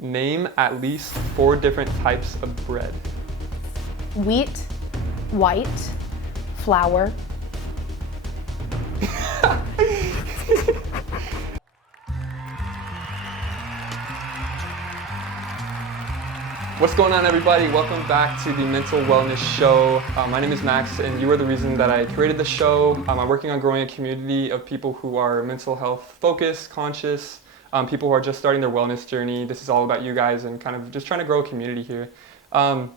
Name at least 4 different types of bread. Wheat, white, flour. What's going on, everybody? Welcome back to the Mental Wellness Show. My name is Max, and you are the reason that I created the show. I'm working on growing a community of people who are mental health focused, conscious, people who are just starting their wellness journey. This is all about you guys and kind of just trying to grow a community here. So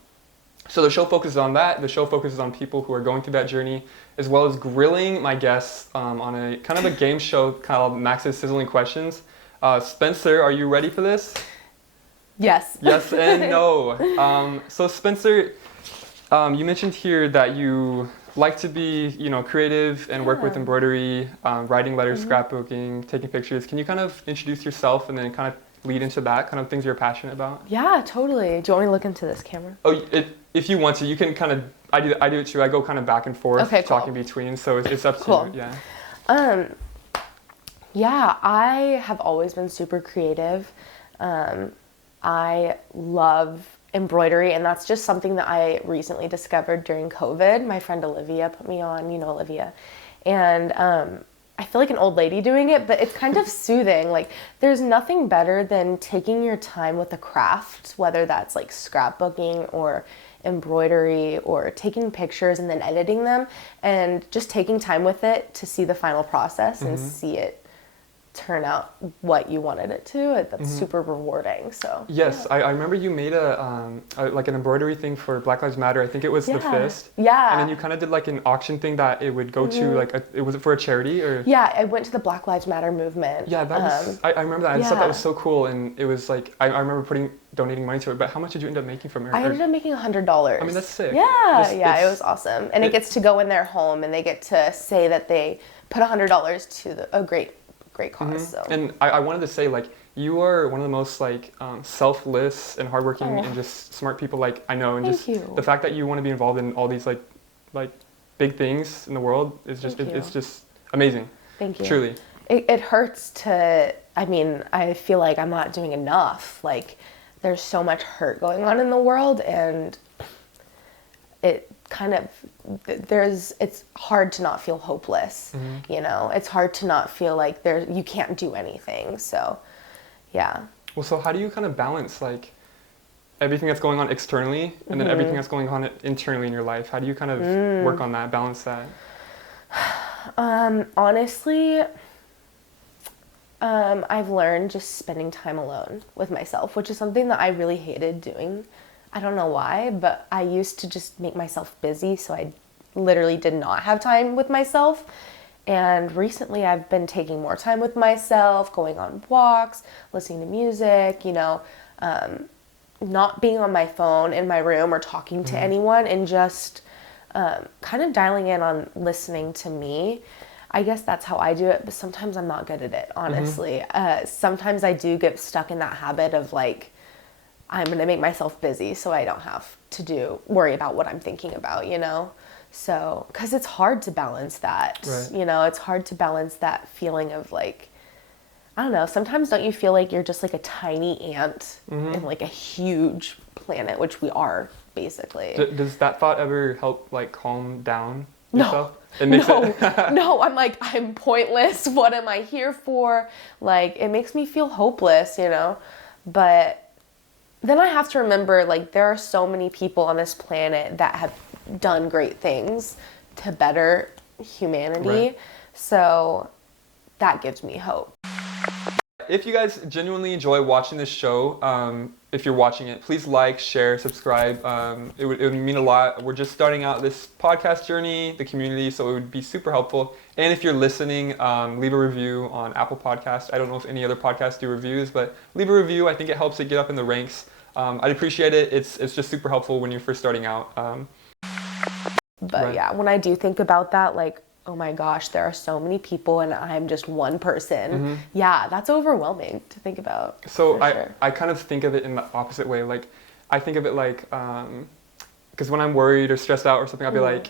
the show focuses on that. The show focuses on people who are going through that journey, as well as grilling my guests on a kind of a game show called Max's Sizzling Questions. Spencer, are you ready for this? Yes. Yes and no. So Spencer, you mentioned here that you like to be, creative and work with embroidery, writing letters, scrapbooking, taking pictures. Can you kind of introduce yourself and then kind of lead into that, kind of things you're passionate about? Yeah, totally. Do you want me to look into this camera? Oh, if you want to, you can kind of, I do it too. I go kind of back and forth, talking between, so it's up to you. Yeah. Yeah, I have always been super creative. I love embroidery, and that's just something that I recently discovered during COVID. My friend Olivia put me on, Olivia. And I feel like an old lady doing it, but it's kind of soothing. Like, there's nothing better than taking your time with a craft, whether that's like scrapbooking or embroidery or taking pictures and then editing them, and just taking time with it to see the final process and see it turn out what you wanted it to. That's super rewarding. So yes, yeah. I remember you made like an embroidery thing for Black Lives Matter. I think it was the fist. Yeah. And then you kind of did like an auction thing that it would go to was it for a charity or? Yeah, I went to the Black Lives Matter movement. Yeah, that was I remember that. I thought that was so cool, and it was like I remember donating money to it. But how much did you end up making from it? I ended up making $100. I mean, that's sick. Yeah, it was awesome, and it gets to go in their home, and they get to say that they put $100 to a great cause. So. And I wanted to say, like, you are one of the most like selfless and hardworking and just smart people like I know, and Thank you. The fact that you want to be involved in all these like big things in the world is just it's just amazing. Thank you. Truly. It hurts to. I mean, I feel like I'm not doing enough. Like, there's so much hurt going on in the world, and it kind of it's hard to not feel hopeless. It's hard to not feel like you can't do anything. So yeah. Well, so how do you kind of balance like everything that's going on externally and then everything that's going on internally in your life? How do you kind of work on that, balance that? Honestly, I've learned just spending time alone with myself, which is something that I really hated doing. I don't know why, but I used to just make myself busy, so I literally did not have time with myself. And recently I've been taking more time with myself, going on walks, listening to music, not being on my phone in my room or talking to anyone, and just kind of dialing in on listening to me. I guess that's how I do it, but sometimes I'm not good at it, honestly. Sometimes I do get stuck in that habit of like, I'm going to make myself busy so I don't have to worry about what I'm thinking about, So, because it's hard to balance that, right. It's hard to balance that feeling of like, I don't know, sometimes don't you feel like you're just like a tiny ant in like a huge planet, which we are, basically. Does that thought ever help like calm down No. yourself? It makes No, I'm like, I'm pointless. What am I here for? Like, it makes me feel hopeless, But then I have to remember, like, there are so many people on this planet that have done great things to better humanity. Right. So that gives me hope. If you guys genuinely enjoy watching this show, if you're watching it, please like, share, subscribe. It would mean a lot. We're just starting out this podcast journey, the community, so it would be super helpful. And if you're listening, leave a review on Apple Podcasts. I don't know if any other podcasts do reviews, but leave a review. I think it helps it get up in the ranks. I'd appreciate it. It's just super helpful when you're first starting out. But right. Yeah, when I do think about that, like, oh my gosh, there are so many people and I'm just one person. Yeah, that's overwhelming to think about. So I kind of think of it in the opposite way. Like, I think of it like, because when I'm worried or stressed out or something, I'll be like,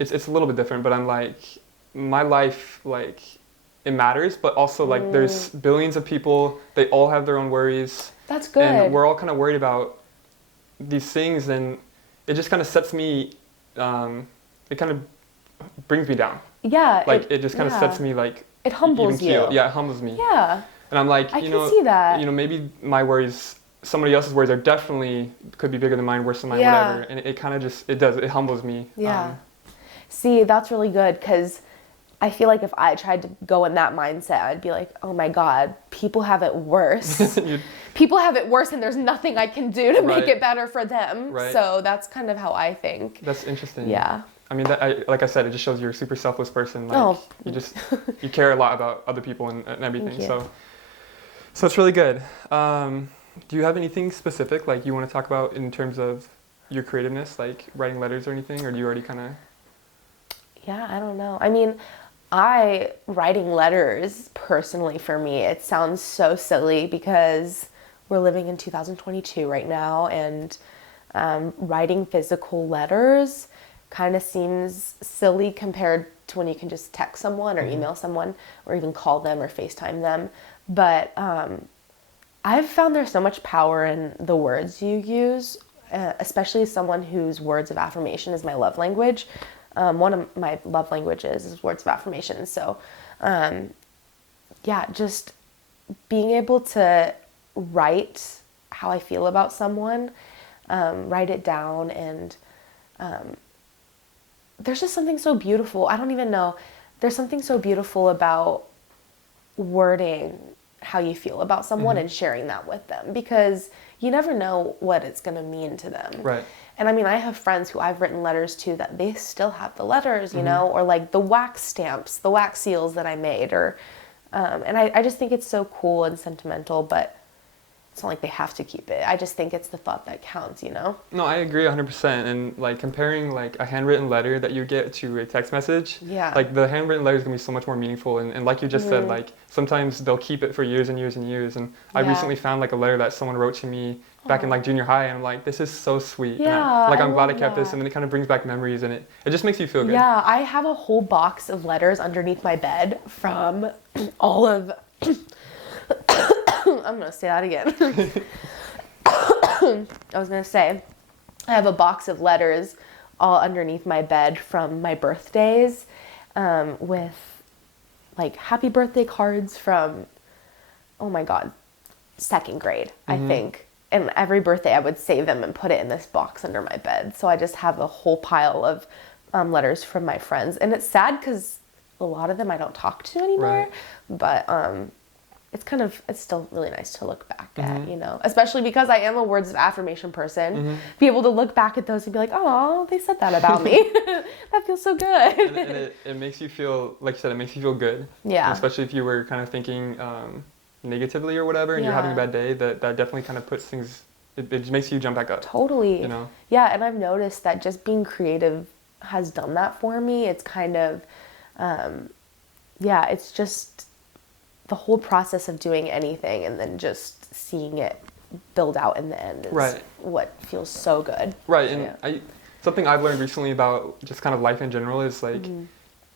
it's a little bit different, but I'm like, my life, like, it matters, but also like there's billions of people, they all have their own worries. That's good. And we're all kind of worried about these things, and it just kind of sets me, it kind of brings me down. Yeah. Like, it just kind of sets me, like, it humbles you. Yeah, it humbles me. Yeah. And I'm like, I can see that. Maybe my worries, somebody else's worries are definitely, could be bigger than mine, worse than mine, whatever. And it kind of just, it humbles me. Yeah. See, that's really good, because I feel like if I tried to go in that mindset, I'd be like, oh my God, people have it worse. People have it worse, and there's nothing I can do to make it better for them. Right. So that's kind of how I think. That's interesting. Yeah. I mean, like I said, it just shows you're a super selfless person. Like, you care a lot about other people and everything. So it's really good. Do you have anything specific, like, you want to talk about in terms of your creativeness, like writing letters or anything, or do you already kind of? Yeah, I don't know. I mean, writing letters, personally, for me, it sounds so silly because we're living in 2022 right now, and writing physical letters kind of seems silly compared to when you can just text someone or email someone or even call them or FaceTime them. But I've found there's so much power in the words you use, especially as someone whose words of affirmation is my love language. One of my love languages is words of affirmation. So, just being able to write how I feel about someone, write it down, and there's just something so beautiful. I don't even know. There's something so beautiful about wording how you feel about someone and sharing that with them, because you never know what it's going to mean to them. Right. And I mean, I have friends who I've written letters to that they still have the letters, you know, or like the wax stamps, the wax seals that I made, or, and I just think it's so cool and sentimental, but it's not like they have to keep it. I just think it's the thought that counts, you know? No, I agree 100%. And like comparing like a handwritten letter that you get to a text message, like the handwritten letter is going to be so much more meaningful. And like you just said, like sometimes they'll keep it for years and years and years. And I recently found like a letter that someone wrote to me back in like junior high, and I'm like, this is so sweet. Yeah, I'm glad I kept this, and then it kind of brings back memories, and it just makes you feel good. Yeah, I have a whole box of letters underneath my bed from all of... I'm going to say that again. I was going to say, I have a box of letters all underneath my bed from my birthdays, with like happy birthday cards from, oh my God, second grade, I think. And every birthday I would save them and put it in this box under my bed. So I just have a whole pile of letters from my friends. And it's sad because a lot of them I don't talk to anymore. But it's still really nice to look back at, you know, especially because I am a words of affirmation person. Be able to look back at those and be like, oh, they said that about me. That feels so good. and it makes you feel, like you said, it makes you feel good. Yeah. And especially if you were kind of thinking negatively or whatever, and you're having a bad day, that definitely kind of puts things, it just makes you jump back up. Totally. You know? Yeah, and I've noticed that just being creative has done that for me. It's kind of, it's just the whole process of doing anything and then just seeing it build out in the end is what feels so good. Right, and something I've learned recently about just kind of life in general is like,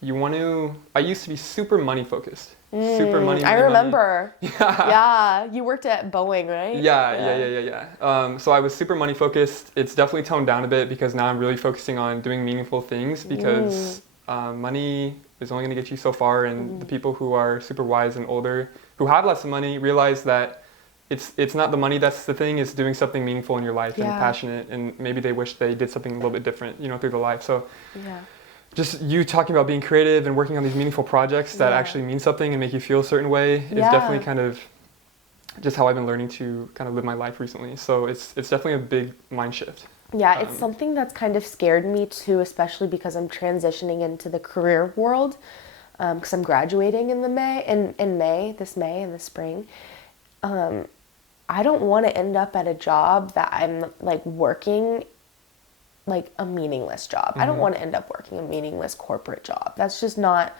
I used to be super money focused. Super money. I remember. Yeah, you worked at Boeing, right? Yeah. So I was super money focused. It's definitely toned down a bit because now I'm really focusing on doing meaningful things, because money is only going to get you so far, and the people who are super wise and older, who have lots of money, realize that it's not the money that's the thing, it's doing something meaningful in your life and passionate, and maybe they wish they did something a little bit different, you know, through the life. So just you talking about being creative and working on these meaningful projects that actually mean something and make you feel a certain way is definitely kind of just how I've been learning to kind of live my life recently. So it's definitely a big mind shift. Yeah, it's something that's kind of scared me too, especially because I'm transitioning into the career world, because I'm graduating in May in the spring. I don't want to end up at a job that I'm like working like a meaningless job. I don't want to end up working a meaningless corporate job. That's just not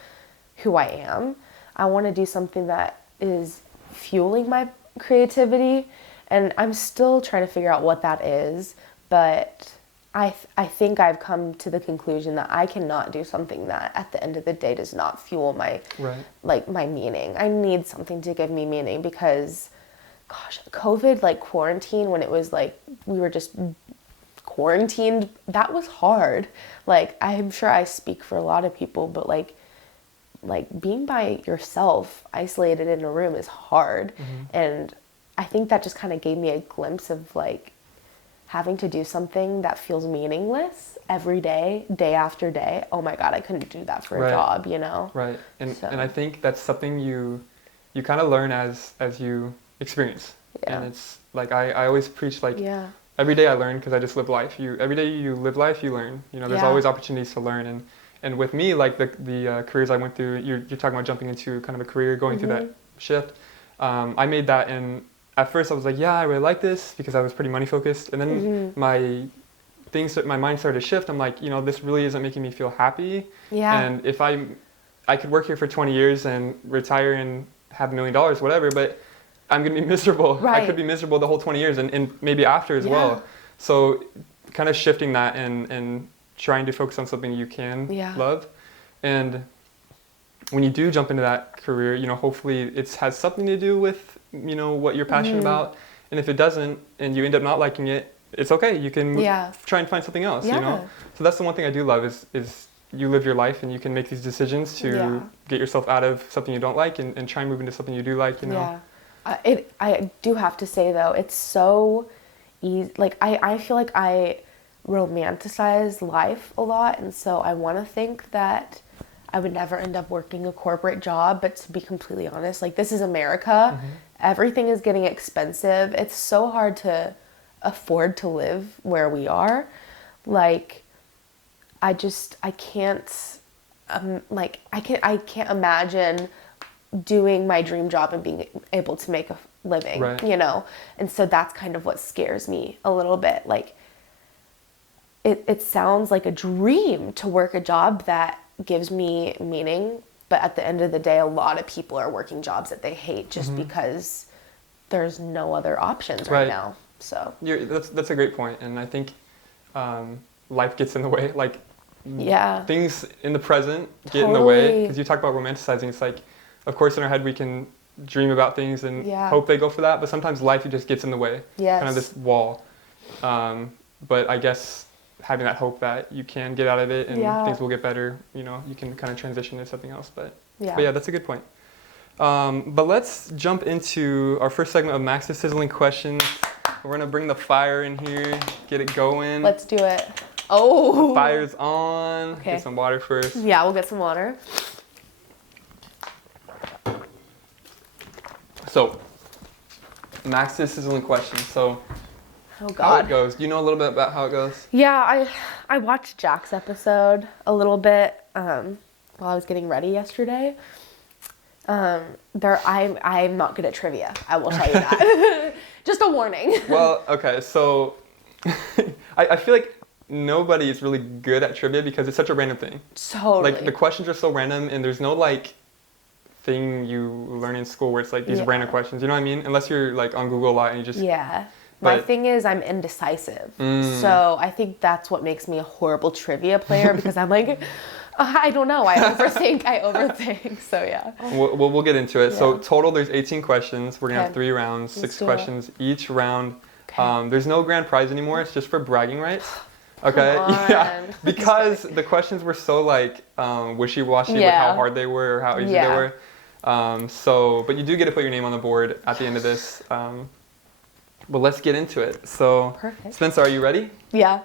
who I am. I want to do something that is fueling my creativity, and I'm still trying to figure out what that is, but I think I've come to the conclusion that I cannot do something that at the end of the day does not fuel my like my meaning. I need something to give me meaning, because gosh, COVID, like quarantine, when it was like we were just quarantined, that was hard. Like, I'm sure I speak for a lot of people, but like being by yourself, isolated in a room, is hard. And I think that just kind of gave me a glimpse of like having to do something that feels meaningless every day, day after day. Oh my God, I couldn't do that for a job, you know? Right. And I think that's something you kind of learn as you experience. Yeah. And it's like, I always preach like, every day I learn because I just live life. Every day you live life, you learn. You know, there's always opportunities to learn. And with me, like the careers I went through, you're talking about jumping into kind of a career, going through that shift. I made that, and at first I was like, yeah, I really like this because I was pretty money focused. And then my mind started to shift. I'm like, you know, this really isn't making me feel happy. Yeah. And if I could work here for 20 years and retire and have $1 million, whatever, but I'm going to be miserable. Right. I could be miserable the whole 20 years and maybe after as well. So kind of shifting that and trying to focus on something you can love. And when you do jump into that career, you know, hopefully it has something to do with, you know, what you're passionate about. And if it doesn't and you end up not liking it, it's okay. You can try and find something else, you know? So that's the one thing I do love is you live your life and you can make these decisions to get yourself out of something you don't like and try and move into something you do like, you know? I do have to say though, it's so easy. Like I feel like I romanticize life a lot, and so I want to think that I would never end up working a corporate job, but to be completely honest, like, this is America. Everything is getting expensive. It's so hard to afford to live where we are. Like, I can't imagine doing my dream job and being able to make a living, you know? And so that's kind of what scares me a little bit. Like, it sounds like a dream to work a job that gives me meaning, but at the end of the day, a lot of people are working jobs that they hate just because there's no other options right now. So that's a great point, and I think life gets in the way. Like, things in the present get in the way, because you talk about romanticizing. It's like, of course, in our head we can dream about things and hope they go for that, but sometimes life just gets in the way. Kind of this wall. But I guess having that hope that you can get out of it and things will get better, you know, you can kind of transition to something else. But yeah, that's a good point. But let's jump into our first segment of Max's Sizzling Questions. We're going to bring the fire in here, get it going. Let's do it. Oh! The fire's on. Okay. Get some water first. Yeah, we'll get some water. So, Max's Sizzling Questions. So, oh God. How it goes. Do you know a little bit about how it goes? Yeah, I watched Jack's episode a little bit while I was getting ready yesterday. I'm not good at trivia. I will tell you that. Just a warning. Well, okay, so I feel like nobody is really good at trivia because it's such a random thing. Totally. Like, the questions are so random, and there's no like thing you learn in school where it's like these random questions. You know what I mean? Unless you're like on Google a lot and you just My thing is I'm indecisive. So I think that's what makes me a horrible trivia player, because I'm like, I don't know. I overthink. So yeah. We'll get into it. Yeah. So total, there's 18 questions. We're going to have 3 rounds, 6 questions each round. Okay. There's no grand prize anymore. It's just for bragging rights. Okay. Yeah. Because the questions were so like wishy-washy with how hard they were or how easy they were. But you do get to put your name on the board at the end of this. Well, let's get into it. So, perfect. Spencer, are you ready? Yeah.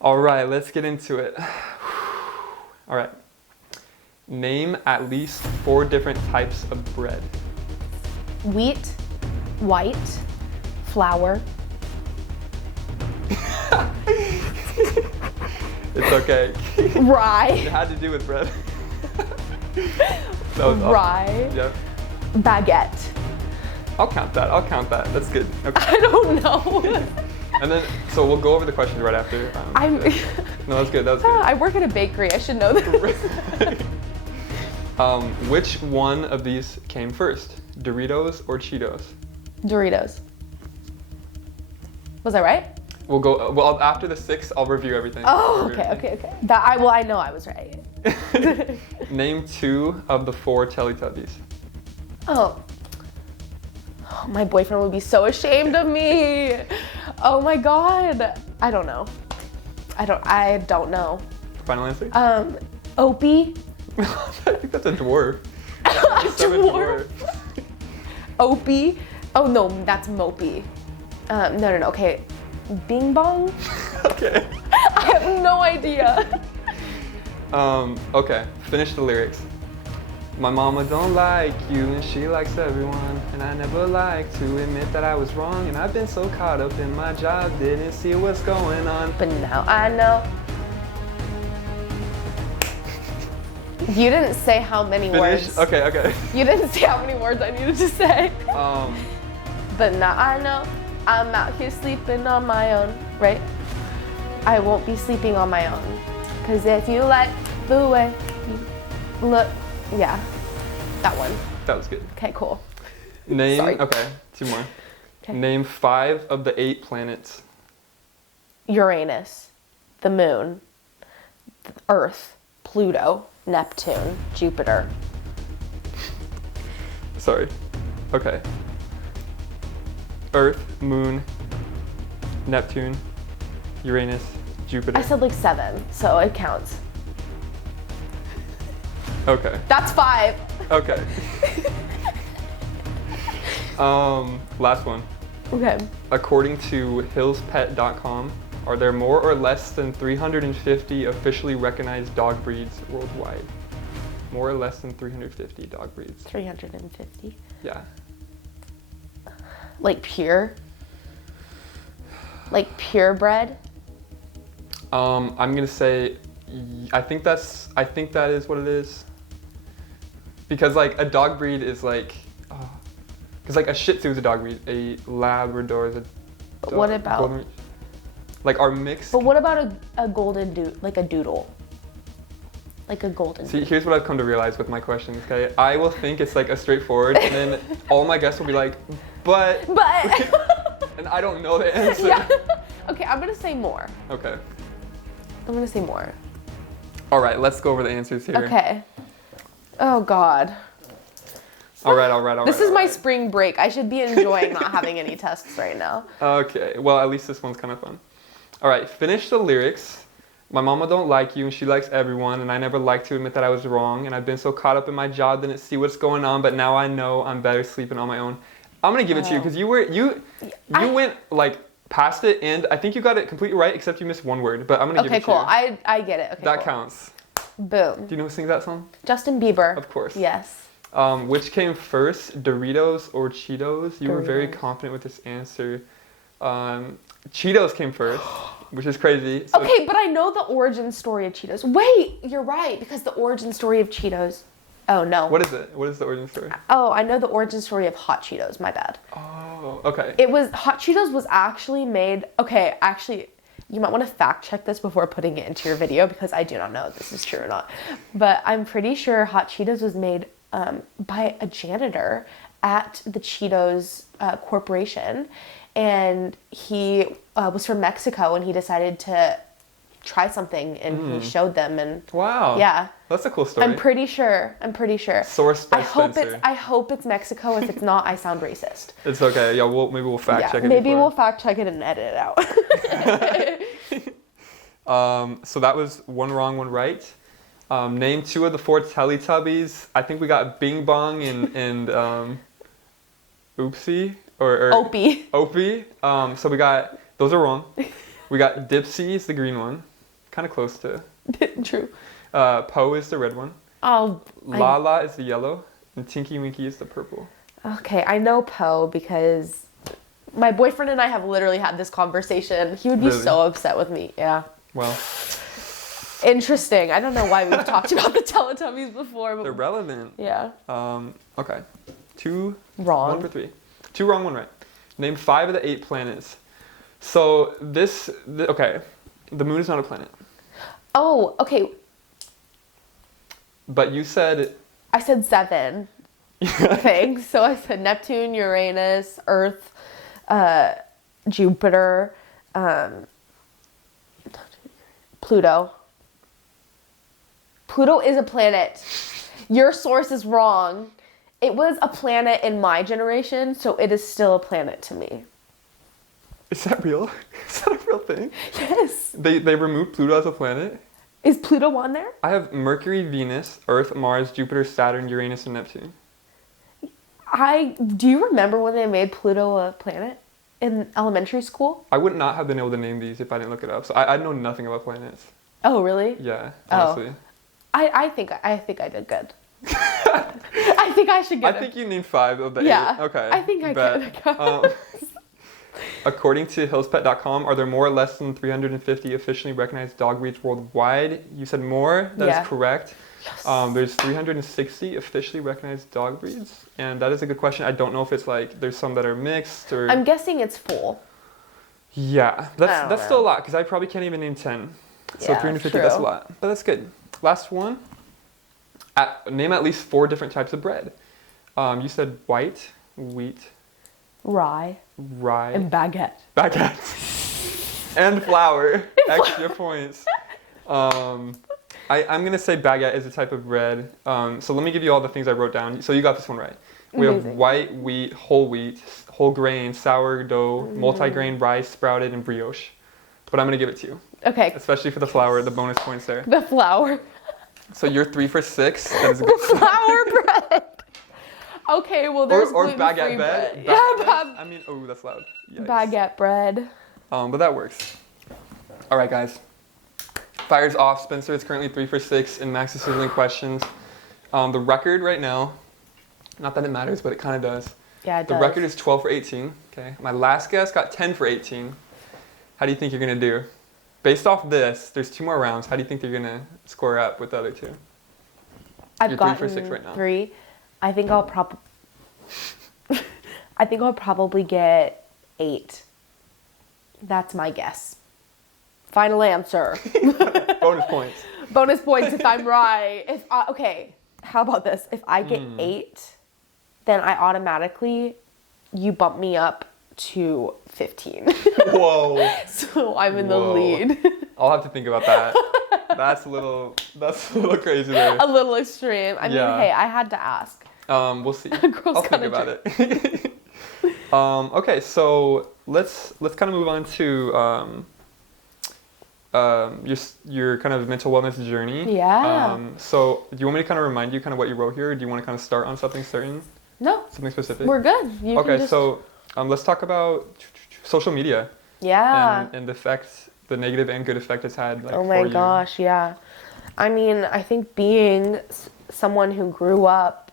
All right, let's get into it. All right. Name at least 4 different types of bread. Wheat, white, flour. It's okay. Rye. It had to do with bread. Rye. Awesome. Yep. Baguette. I'll count that. That's good. Okay. I don't know. And then, so we'll go over the questions right after. No, that's good. I work at a bakery. I should know this. Which one of these came first? Doritos or Cheetos? Doritos. Was I right? We'll go. Well, after the 6, I'll review everything. Oh, okay. I know I was right. Name 2 of the 4 Teletubbies. Oh My boyfriend would be so ashamed of me. Oh my God. I don't know. I don't know. Final answer? Opie. I think that's a dwarf. Dwarf. Opie. Oh no, that's Mopey. No. Okay. Bing bong? Okay. I have no idea. Okay. Finish the lyrics. My mama don't like you and she likes everyone. And I never like to admit that I was wrong. And I've been so caught up in my job, didn't see what's going on. But now I know. You didn't say how many words. Okay. You didn't say how many words I needed to say. But now I know I'm out here sleeping on my own, right? I won't be sleeping on my own. Cause if you like the way you look, yeah, that one. That was good. Okay, cool. Name, Sorry. okay, 2 more. Okay. Name 5 of the 8 planets. Uranus, the moon, Earth, Pluto, Neptune, Jupiter. Sorry. Okay. Earth, Moon, Neptune, Uranus, Jupiter. I said like 7, so it counts. Okay. That's 5. Okay. Last one. Okay. According to hillspet.com, are there more or less than 350 officially recognized dog breeds worldwide? More or less than 350 dog breeds. 350. Yeah. Like pure? Like purebred? I'm gonna say, I think that is what it is. Because like a dog breed is like, because like a Shih Tzu is a dog breed, a Labrador is a dog. What about? Like our mixed. But what about a golden like a doodle? Like a golden. See, here's what I've come to realize with my questions. Okay, I will think it's like a straightforward, and then all my guests will be like, but. And I don't know the answer. Yeah. Okay, I'm gonna say more. Okay. I'm gonna say more. All right, let's go over the answers here. Okay. Oh God. All right. This is my spring break. I should be enjoying not having any tests right now. Okay, well at least this one's kind of fun. All right, finish the lyrics. My mama don't like you and she likes everyone, and I never like to admit that I was wrong, and I've been so caught up in my job didn't see what's going on, but now I know I'm better sleeping on my own. I'm gonna give it to you because you went like past it, and I think you got it completely right except you missed one word, but I'm gonna give it to you. Okay, cool. I get it. Okay, that cool. counts. Boom. Do you know who sings that song? Justin Bieber. Of course. Yes. Which came first, Doritos or Cheetos? You were very Doritos. confident with this answer. Cheetos came first, which is crazy. So Okay, but I know the origin story of Cheetos. Wait, you're right, because the origin story of Cheetos. Oh, no. What is it? What is the origin story? Oh, I know the origin story of Hot Cheetos. My bad. Oh, okay. Hot Cheetos was actually made. Okay, actually, you might want to fact check this before putting it into your video because I do not know if this is true or not. But I'm pretty sure Hot Cheetos was made by a janitor at the Cheetos Corporation. And he was from Mexico and he decided to try something and he showed them and Wow. yeah. That's a cool story. I'm pretty sure. Sourced by Spencer. I hope it's Mexico. If it's not, I sound racist. It's okay. Yeah, maybe we'll fact check it. Maybe we'll fact check it and edit it out. So that was one wrong, one right. Name 2 of the 4 Teletubbies. I think we got Bing Bong and Oopsie or Opie. Opie. So we got, those are wrong. We got Dipsy is the green one. Kind of close to. True. Poe is the red one. Oh. Lala is the yellow. And Tinky Winky is the purple. Okay, I know Poe because my boyfriend and I have literally had this conversation. He would be so upset with me. Yeah. Well. Interesting. I don't know why we've talked about the Teletubbies before. But They're relevant. Yeah. Okay. 2 wrong. 1 for 3. 2 wrong, 1 right. Name 5 of the 8 planets. So okay, the moon is not a planet. Oh, okay. But you said. I said 7 things. So I said Neptune, Uranus, Earth, Jupiter, Pluto. Pluto is a planet. Your source is wrong. It was a planet in my generation, so it is still a planet to me. Is that real? Is that a real thing? Yes. They removed Pluto as a planet? Is Pluto on there? I have Mercury, Venus, Earth, Mars, Jupiter, Saturn, Uranus, and Neptune. Do you remember when they made Pluto a planet in elementary school? I would not have been able to name these if I didn't look it up. So I know nothing about planets. Oh, really? Yeah, honestly. Oh. I think I did good. I think I should get I think you named 5 of the 8. Okay. I think I could. According to hillspet.com, are there more or less than 350 officially recognized dog breeds worldwide? You said more. That is correct. Yes. There's 360 officially recognized dog breeds, and that is a good question. I don't know if it's like there's some that are mixed or. I'm guessing it's full. Yeah, that's still a lot because I probably can't even name 10. So 350, true. That's a lot, but that's good. Last one. Name at least 4 different types of bread. You said white, wheat, rye, and baguette. And flour. Extra points. I'm gonna say baguette is a type of bread. So let me give you all the things I wrote down. So you got this one right. We have white wheat, whole grain, sourdough, multigrain, rice, sprouted, and brioche. But I'm gonna give it to you. Okay. Especially for the flour, the bonus points there. The flour. So you're 3 for 6. That is a good the flour bread. Okay, well there's or baguette bread. Yeah, I mean, oh, that's loud. Yikes. Baguette bread. But that works. All right, guys. Fire's off. Spencer is currently 3 for 6 in Max's Sizzling questions. The record right now, not that it matters, but it kind of does. Yeah, it does. The record is 12 for 18. Okay. My last guess got 10 for 18. How do you think you're gonna do? Based off this, there's 2 more rounds. How do you think you're gonna score up with the other 2? I've got 3 for 6 right now. 3. I think I'll probably get 8. That's my guess. Final answer. Bonus points. Bonus points if I'm right. Okay, how about this? If I get 8, then I automatically, you bump me up to 15. Whoa. So I'm in the lead. I'll have to think about that. That's a little crazy there. A little extreme. I mean, hey, I had to ask. We'll see. I'll think about it. Okay, so let's kind of move on to your kind of mental wellness journey. Yeah. So do you want me to kind of remind you kind of what you wrote here, or do you want to kind of start on something certain? No. Something specific? We're good. So let's talk about social media. Yeah. And the effect, the negative and good effect it's had. Like, oh my gosh, yeah. I mean, I think being someone who grew up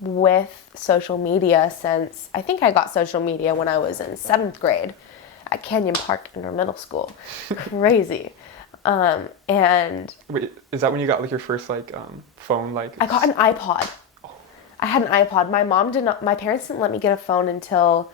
with social media since, I think I got social media when I was in 7th grade at Canyon Park Middle School. Crazy. And wait, is that when you got like your first like phone? Like I got an iPod. I had an iPod. My parents didn't let me get a phone until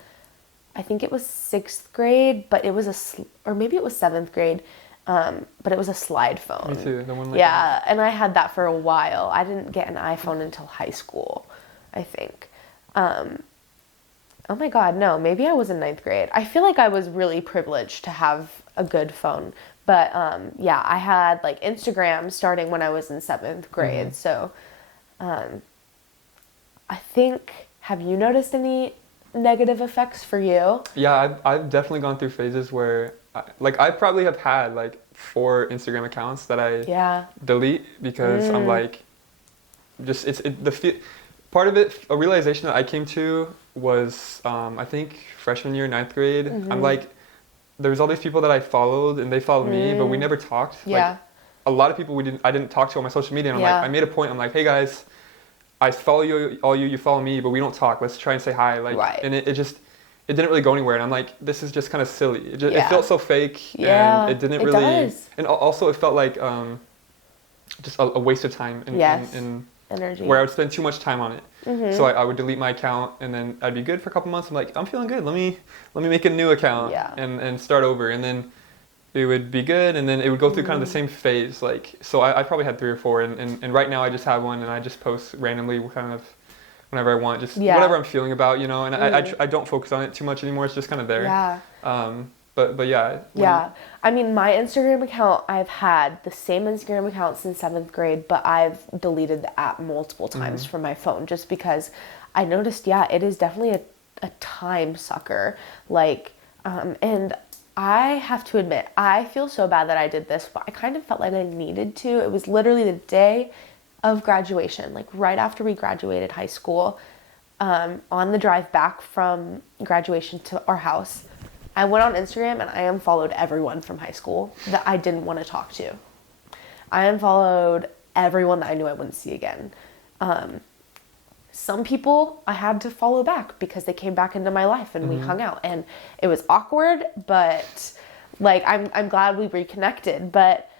I think it was 6th grade, but it was or maybe it was 7th grade. But it was a slide phone. Me too. The one like that. And I had that for a while. I didn't get an iPhone until high school, I think. Oh my God, no. Maybe I was in 9th grade. I feel like I was really privileged to have a good phone. But yeah, I had like Instagram starting when I was in 7th grade. Mm-hmm. So I think, have you noticed any negative effects for you? Yeah, I've definitely gone through phases where I probably have had like 4 Instagram accounts that I delete because I'm like, part of it, a realization that I came to was, I think freshman year, 9th grade. Mm-hmm. I'm like, there was all these people that I followed and they followed me, but we never talked. Yeah. Like, a lot of people I didn't talk to on my social media, and I made a point. I'm like, hey guys, I follow you follow me, but we don't talk. Let's try and say hi. Like, and it didn't really go anywhere. And I'm like, this is just kind of silly. It felt so fake. Yeah, and it didn't really. Does. And also it felt like just a waste of time and energy. Where I would spend too much time on it. Mm-hmm. So I would delete my account, and then I'd be good for a couple months. I'm like, I'm feeling good. Let me make a new account and start over. And then it would be good, and then it would go through kind of the same phase. Like, so I probably had 3 or 4, and right now I just have one, and I just post randomly kind of whenever I want, just whatever I'm feeling about, you know, and I don't focus on it too much anymore. It's just kind of there. Yeah. But yeah. Yeah. I mean, my Instagram account, I've had the same Instagram account since 7th grade, but I've deleted the app multiple times from my phone just because I noticed, yeah, it is definitely a time sucker. Like, and I have to admit, I feel so bad that I did this, but I kind of felt like I needed to. It was literally the day of graduation, like right after we graduated high school, on the drive back from graduation to our house. I went on Instagram and I unfollowed everyone from high school that I didn't want to talk to. I unfollowed everyone that I knew I wouldn't see again. Some people I had to follow back because they came back into my life and we hung out, and it was awkward, but like I'm glad we reconnected. But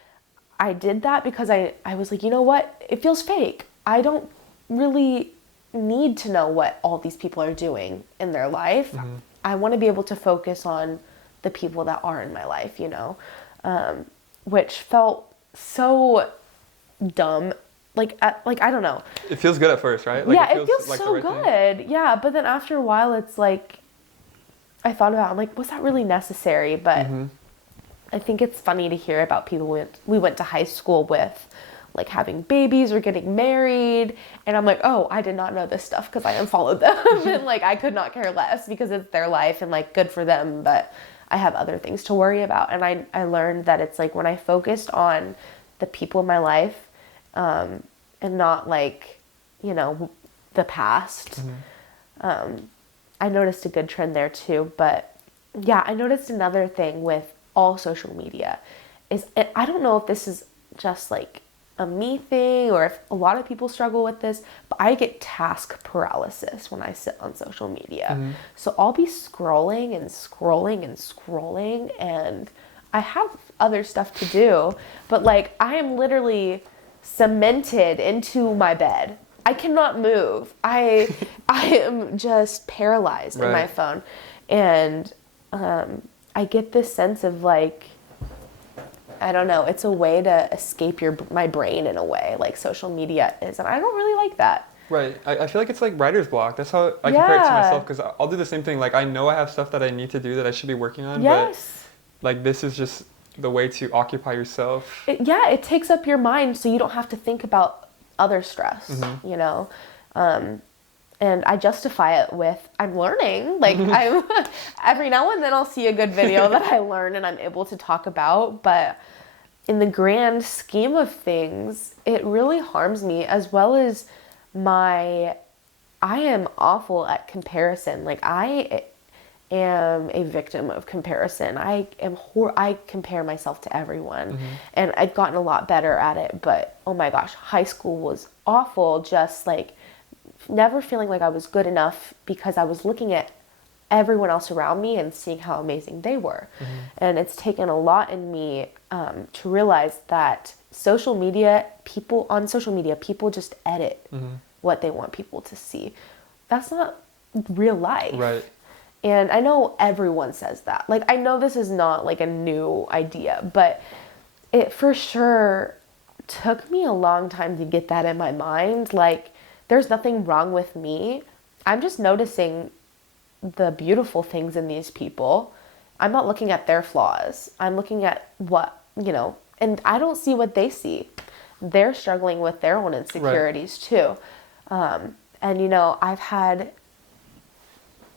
I did that because I was like, you know what? It feels fake. I don't really need to know what all these people are doing in their life. I want to be able to focus on the people that are in my life, you know, which felt so dumb. Like I don't know. It feels good at first, right? Like, yeah, it feels like so right good. thing. Yeah, but then after a while, it's like, I thought about it, I'm like, was that really necessary? But I think it's funny to hear about people we went to high school with, like having babies or getting married, and I'm like, oh, I did not know this stuff because I unfollowed them, and like I could not care less because it's their life and like good for them, but I have other things to worry about. And I learned that it's like when I focused on the people in my life, and not like, you know, the past, I noticed a good trend there too. But yeah, I noticed another thing with all social media is, I don't know if this is just like a me thing or if a lot of people struggle with this, but I get task paralysis when I sit on social media. So I'll be scrolling and scrolling and scrolling, and I have other stuff to do, but like I am literally cemented into my bed. I cannot move. I am just paralyzed in my phone. And I get this sense of like, I don't know, it's a way to escape my brain in a way, like social media is, and I don't really like that. Right. I feel like it's like writer's block. That's how I compare it to myself, because I'll do the same thing. Like, I know I have stuff that I need to do that I should be working on, but like this is just the way to occupy yourself. It takes up your mind so you don't have to think about other stress, you know? And I justify it with, I'm learning. Like, I'm every now and then I'll see a good video that I learn and I'm able to talk about, but in the grand scheme of things, it really harms me, as well as I am awful at comparison. Like, I am a victim of comparison. I compare myself to everyone, and I've gotten a lot better at it, but oh my gosh, high school was awful. Just like never feeling like I was good enough because I was looking at everyone else around me and seeing how amazing they were. And it's taken a lot in me to realize that people just edit what they want people to see. That's not real life. Right. And I know everyone says that. Like, I know this is not like a new idea, but it for sure took me a long time to get that in my mind. Like, there's nothing wrong with me. I'm just noticing the beautiful things in these people. I'm not looking at their flaws. I'm looking at what, you know, and I don't see what they see. They're struggling with their own insecurities too. And, you know, I've had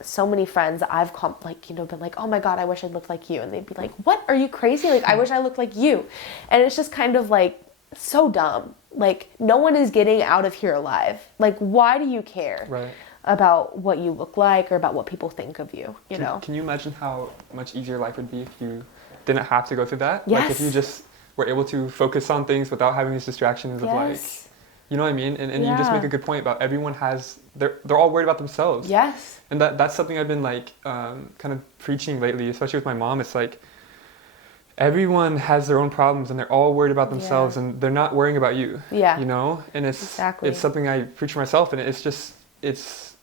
so many friends that I've been like, oh my God, I wish I looked like you. And they'd be like, what? Are you crazy? Like, I wish I looked like you. And it's just kind of like so dumb. Like, no one is getting out of here alive. Like, why do you care about what you look like or about what people think of you, you know? Can you imagine how much easier life would be if you didn't have to go through that? Yes. Like, if you just were able to focus on things without having these distractions of like, you know what I mean? And you just make a good point about everyone they're all worried about themselves. Yes. And that's something I've been like kind of preaching lately, especially with my mom. It's like everyone has their own problems and they're all worried about themselves and they're not worrying about you. Yeah. You know? And it's something I preach for myself, and it's just it's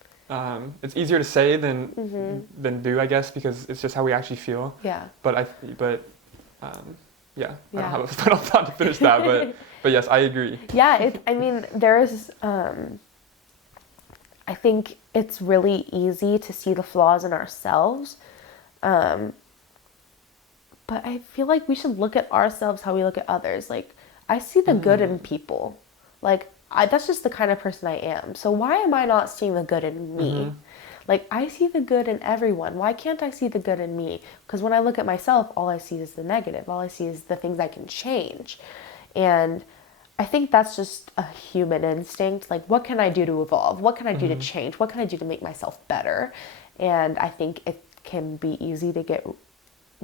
easier to say than do, I guess, because it's just how we actually feel. Yeah. I don't have a final thought to finish that, but yes, I agree. Yeah, I mean, there's, I think it's really easy to see the flaws in ourselves. but I feel like we should look at ourselves how we look at others. Like, I see the good in people. Like, that's just the kind of person I am. So why am I not seeing the good in me? Like, I see the good in everyone. Why can't I see the good in me? Because when I look at myself, all I see is the negative. All I see is the things I can change. And I think that's just a human instinct. Like, what can I do to evolve? What can I do to change? What can I do to make myself better? And I think it can be easy to get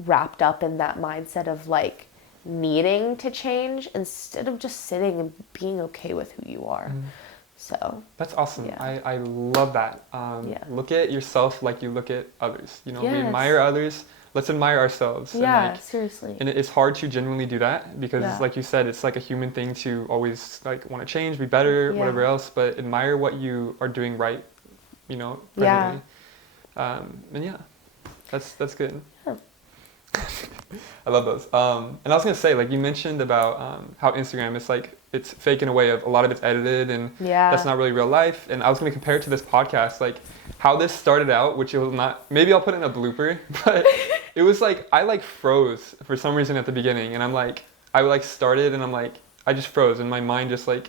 wrapped up in that mindset of, like, needing to change instead of just sitting and being okay with who you are. So that's awesome. Yeah. I love that. Look at yourself like you look at others. You know, we admire others. Let's admire ourselves. Yeah, and, like, seriously. And it's hard to genuinely do that because, like you said, it's like a human thing to always like want to change, be better, whatever else. But admire what you are doing right. You know, presently. And yeah, that's good. Yeah. I love those. And I was gonna say, like you mentioned about how Instagram is like it's fake in a way of a lot of it's edited and that's not really real life. And I was gonna compare it to this podcast, like how this started out, which it was not. Maybe I'll put in a blooper, but it was like I like froze for some reason at the beginning, and I like started and I'm like I just froze and my mind just like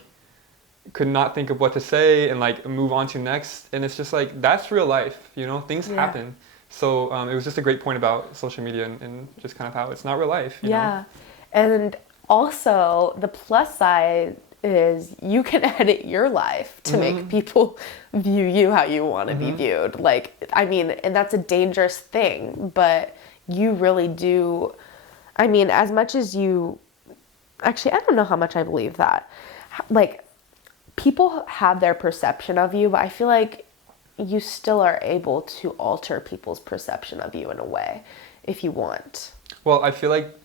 could not think of what to say and like move on to next. And it's just like that's real life, you know, things happen. So it was just a great point about social media and just kind of how it's not real life. You know? And also the plus side is you can edit your life to make people view you how you want to be viewed. Like, I mean, and that's a dangerous thing, but you really do. I mean, as much as you, actually, I don't know how much I believe that. Like, people have their perception of you, but I feel like you still are able to alter people's perception of you in a way if you want. Well, I feel like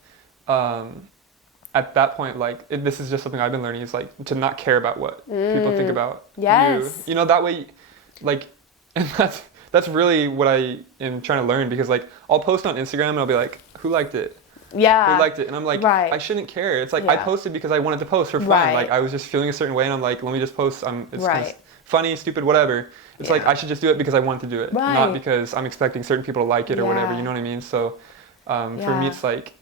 at that point, like this is just something I've been learning is like to not care about what people think about you. You know, that way, like, and that's really what I am trying to learn because like I'll post on Instagram and I'll be like, who liked it? Who liked it? And I'm like, I shouldn't care. It's like I posted because I wanted to post for fun. Like I was just feeling a certain way and I'm like, let me just post. It's funny, stupid, whatever. It's like I should just do it because I want to do it, not because I'm expecting certain people to like it or whatever. You know what I mean? So for me, it's like,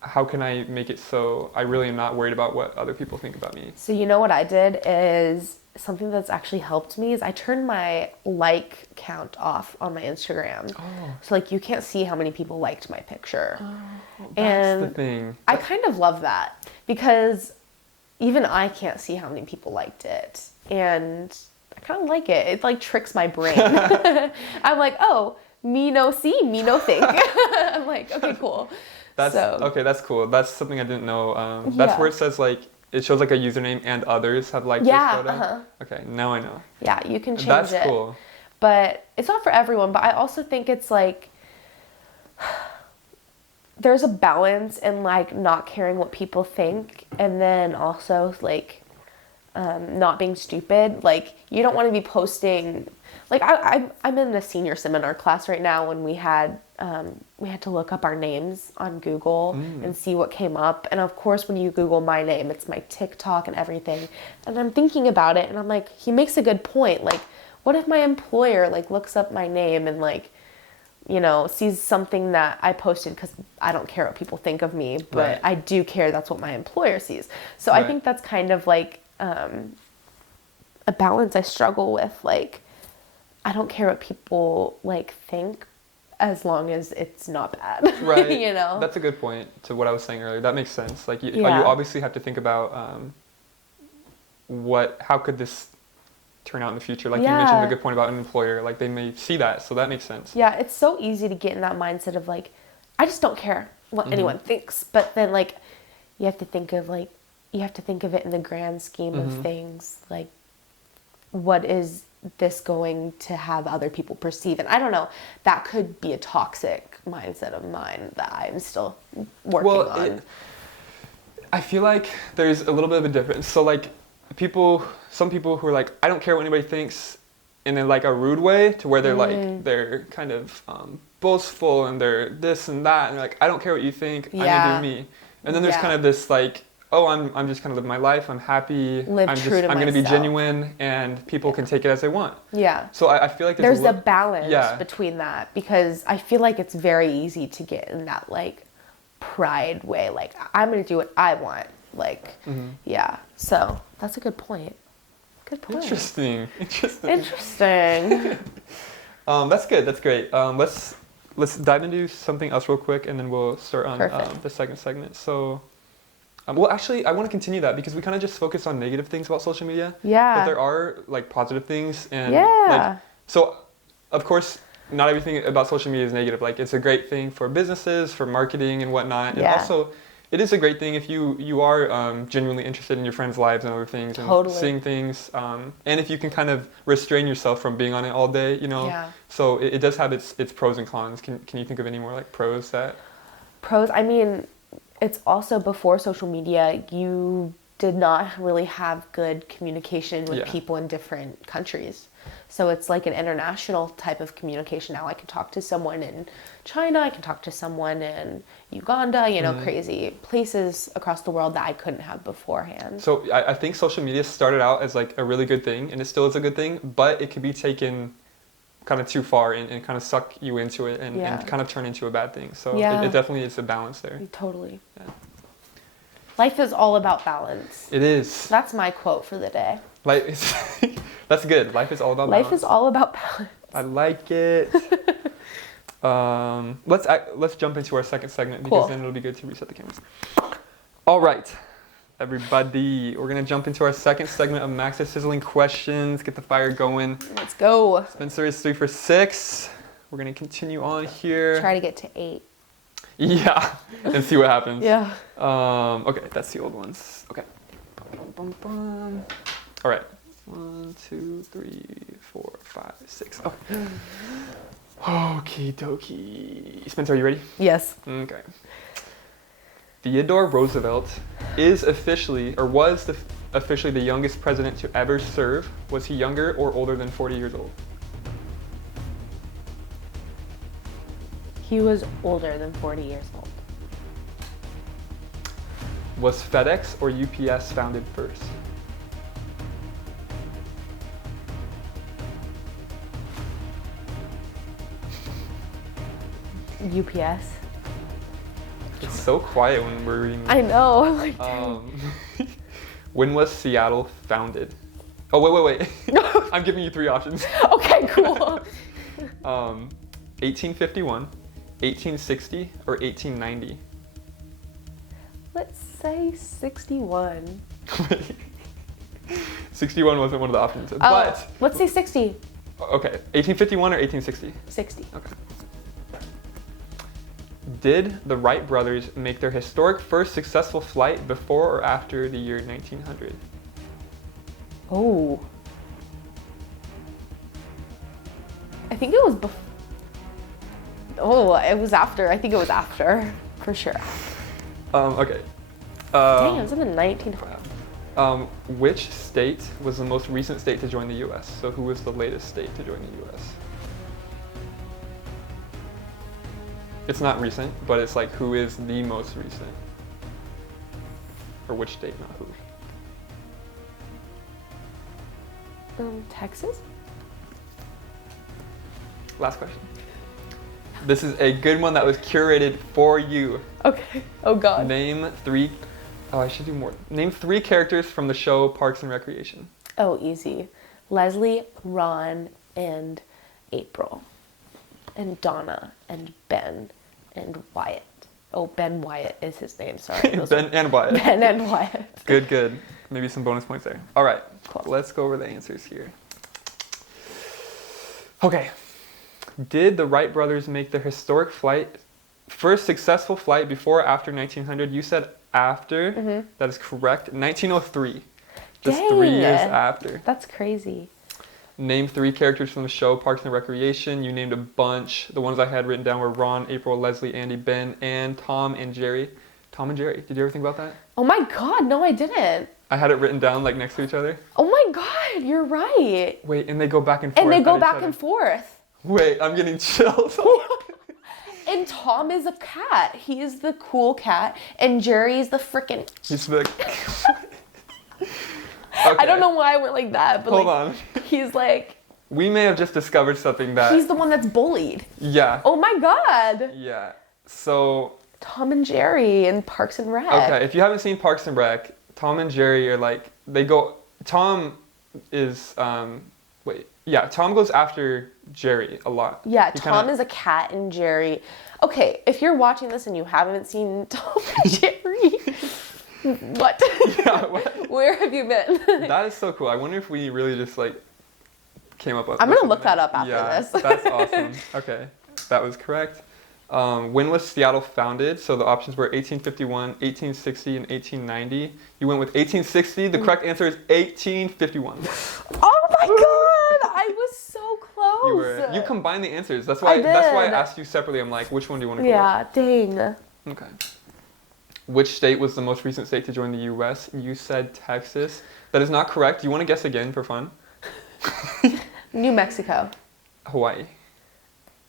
how can I make it so I really am not worried about what other people think about me? So you know what I did is something that's actually helped me is I turned my like count off on my Instagram. So like you can't see how many people liked my picture. That's the thing. I kind of love that because even I can't see how many people liked it. And I kind of like it. It like tricks my brain. I'm like, oh, me no see, me no think. I'm like, okay, cool. Okay, that's cool. That's something I didn't know. That's where it says like, it shows like a username and others have liked this photo. Okay, now I know. Yeah, you can change it. That's cool. But it's not for everyone, but I also think it's like, there's a balance in like not caring what people think and then also like not being stupid. Like you don't want to be posting, like I'm in a senior seminar class right now when we had to look up our names on Google and see what came up. And of course, when you Google my name, it's my TikTok and everything. And I'm thinking about it and I'm like, he makes a good point. Like, what if my employer like looks up my name and like, you know, sees something that I posted because I don't care what people think of me, but I do care that's what my employer sees. So I think that's kind of like a balance I struggle with. Like, I don't care what people like think as long as it's not bad. You know? That's a good point to what I was saying earlier. That makes sense. Like you obviously have to think about how could this turn out in the future. Like you mentioned a good point about an employer. Like they may see that, so that makes sense. Yeah, it's so easy to get in that mindset of like, I just don't care what anyone thinks. But then like you have to think of it in the grand scheme of things. Like, what is this going to have other people perceive? And I don't know, that could be a toxic mindset of mine that I'm still working on. I feel like there's a little bit of a difference. So like some people who are like, I don't care what anybody thinks in like a rude way to where they're like, they're kind of boastful and they're this and that. And they're like, I don't care what you think, I'm gonna do me. And then there's kind of this like, oh, I'm just kind of living my life. I'm happy. I'm going to be genuine, and people can take it as they want. Yeah. So I feel like there's a balance between that because I feel like it's very easy to get in that like pride way. Like, I'm going to do what I want. Like, yeah. So that's a good point. Good point. Interesting. That's good. That's great. Let's dive into something else real quick, and then we'll start on the second segment. So, well, actually, I want to continue that because we kind of just focus on negative things about social media. Yeah. But there are like positive things, and so of course, not everything about social media is negative. Like, it's a great thing for businesses, for marketing and whatnot, and also, it is a great thing if you are genuinely interested in your friends' lives and other things and seeing things. And if you can kind of restrain yourself from being on it all day, you know. Yeah. So it does have its pros and cons. Can you think of any more like pros that? Pros, I mean, it's also before social media, you did not really have good communication with people in different countries. So it's like an international type of communication now. I can talk to someone in China, I can talk to someone in Uganda, you know, crazy places across the world that I couldn't have beforehand. So I think social media started out as like a really good thing, and it still is a good thing, but it could be taken kind of too far and kind of suck you into it and kind of turn into a bad thing. So it definitely is a balance there. Totally. Yeah. Life is all about balance. It is. That's my quote for the day. That's good. Life is all about balance. Life is all about balance. I like it. Let's jump into our second segment because then it'll be good to reset the cameras. All right, everybody, we're gonna jump into our second segment of Max's Sizzling Questions. Get the fire going. Let's go. Spencer is 3 for 6. We're gonna continue on here. Try to get to 8. Yeah, and see what happens. Yeah. Okay, that's the old ones. Okay. All right. 1, 2, 3, 4, 5, 6. Okay. Okie dokie. Spencer, are you ready? Yes. Okay. Theodore Roosevelt was officially the youngest president to ever serve. Was he younger or older than 40 years old? He was older than 40 years old. Was FedEx or UPS founded first? UPS. It's so quiet when we're reading. I know. I'm like, when was Seattle founded? Oh, wait. I'm giving you 3 options. Okay, cool. 1851, 1860, or 1890? Let's say 61. 61 wasn't one of the options, but... Let's say 60. Okay, 1851 or 1860? 60. Okay. Did the Wright brothers make their historic first successful flight before or after the year 1900? Oh. I think it was before. Oh, it was after. I think it was after, for sure. Okay. Dang, it was in the 1900s. Which state was the most recent state to join the U.S.? So who was the latest state to join the U.S.? It's not recent, but it's like who is the most recent? Or which state, not who. Texas? Last question. This is a good one that was curated for you. Okay. Oh God. Name 3. Oh, I should do more. Name 3 characters from the show Parks and Recreation. Oh, easy. Leslie, Ron, and April. And Donna, and Ben, and Wyatt. Oh, Ben Wyatt is his name, sorry. Ben and Wyatt. Ben and Wyatt. Good. Maybe some bonus points there. All right, cool. Let's go over the answers here. Okay. Did the Wright brothers make their historic first successful flight before or after 1900? You said after. Mm-hmm. That is correct. 1903. Just Dang. 3 years after. That's crazy. Name 3 characters from the show Parks and Recreation. You named a bunch. The ones I had written down were Ron, April, Leslie, Andy, Ben, and Tom and Jerry. Tom and Jerry. Did you ever think about that? Oh my God, no, I didn't. I had it written down like next to each other. Oh my God, you're right. Wait, and they go back and forth. And they go back and forth. Wait, I'm getting chills. And Tom is a cat. He is the cool cat. And Jerry's the frickin'... He's the... Okay. I don't know why I went like that, but hold on. He's like... We may have just discovered something that... He's the one that's bullied. Yeah. Oh my God. Yeah. So, Tom and Jerry and Parks and Rec. Okay, if you haven't seen Parks and Rec, Tom and Jerry are like, they go, Tom is, Tom goes after Jerry a lot. Yeah, Tom is a cat and Jerry. Okay, if you're watching this and you haven't seen Tom and Jerry, what? Yeah, what? Where have you been? That is so cool. I wonder if we really just like came up with I'm going to look that up after this. That's awesome. Okay, that was correct. When was Seattle founded? So the options were 1851, 1860, and 1890. You went with 1860. The correct answer is 1851. Oh my god! I was so close. You combined the answers. That's why I asked you separately. I'm like, which one do you want to go with? Dang. Okay. Which state was the most recent state to join the U.S.? You said Texas. That is not correct. Do you want to guess again for fun? New Mexico. Hawaii.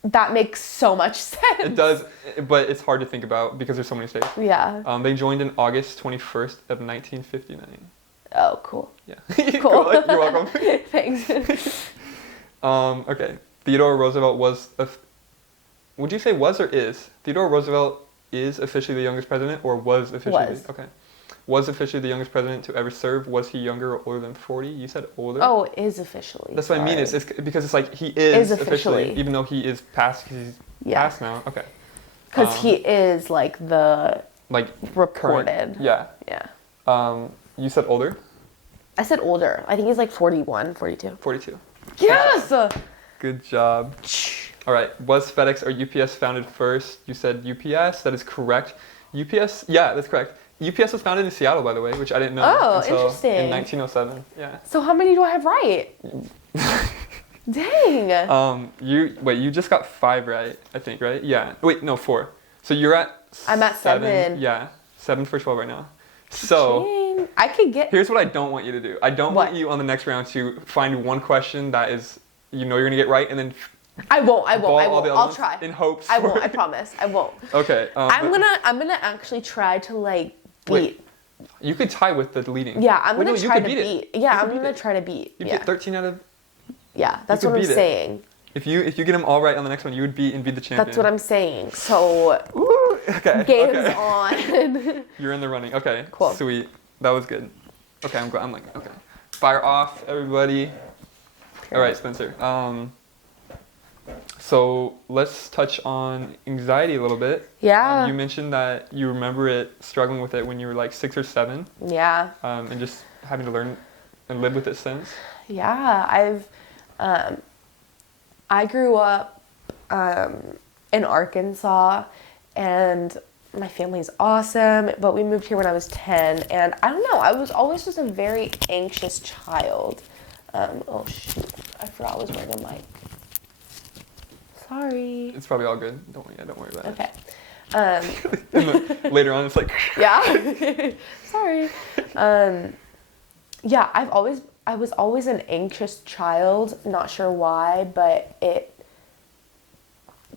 That makes so much sense. It does, but it's hard to think about because there's so many states. Yeah. They joined in August 21st of 1959. Oh, cool. Yeah. Cool. You're welcome. Thanks. Okay. Theodore Roosevelt was... would you say was or is? Theodore Roosevelt is officially the youngest president or was officially... Okay. Was officially the youngest president to ever serve. Was he younger or older than 40? You said older. Oh, is officially. That's what I mean. It's because it's like he is officially, even though he is past because he's past now. Okay. Because he is like the reported. Current. Yeah. Yeah. You said older? I said older. I think he's like 41, 42. 42. Yes! Good job. All right. Was FedEx or UPS founded first? You said UPS. That is correct. UPS, yeah, that's correct. UPS was founded in Seattle, by the way, which I didn't know. Oh, interesting. In 1907, yeah. So how many do I have right? Dang. You just got 5 right, I think, right? Yeah. Wait, no, 4. So you're at I'm at 7. Yeah, 7 for 12 right now. So Dang. I could get... Here's what I don't want you to do. I don't want you on the next round to find one question that is, you're going to get right, and then... I won't. I'll try. In hopes. I won't. I promise. I won't. Okay. I'm gonna actually try to like beat. Wait, you could tie with the leading. Yeah, I'm gonna try to beat. Yeah, I'm gonna try to beat. You get 13 out of. Yeah, that's what I'm saying. If you get them all right on the next one, you would beat and be the champion. That's what I'm saying. So. Ooh, okay. Game's on. You're in the running. Okay. Cool. Sweet. That was good. Okay, I'm glad. I'm like okay. Fire off, everybody. All right, Spencer. So let's touch on anxiety a little bit. Yeah. You mentioned that you remember struggling with it when you were like 6 or 7. Yeah. And just having to learn and live with it since. Yeah, I grew up in Arkansas, and my family's awesome, but we moved here when I was 10, and I don't know, I was always just a very anxious child. Oh shoot, I forgot I was wearing a mic. Sorry. It's probably all good. Don't worry about it. Okay. Later on, it's like... Yeah. Sorry. Yeah, I was always an anxious child. Not sure why, but it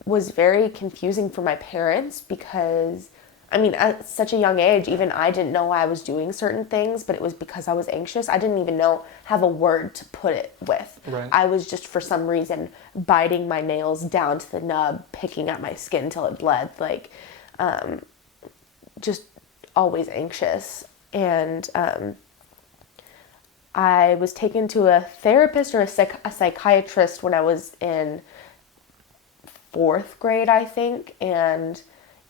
was very confusing for my parents because, I mean, at such a young age, even I didn't know I was doing certain things, but it was because I was anxious. I didn't even have a word to put it with. Right. I was just, for some reason, biting my nails down to the nub, picking at my skin until it bled, just always anxious. And I was taken to a therapist or a psychiatrist when I was in 4th grade, I think, and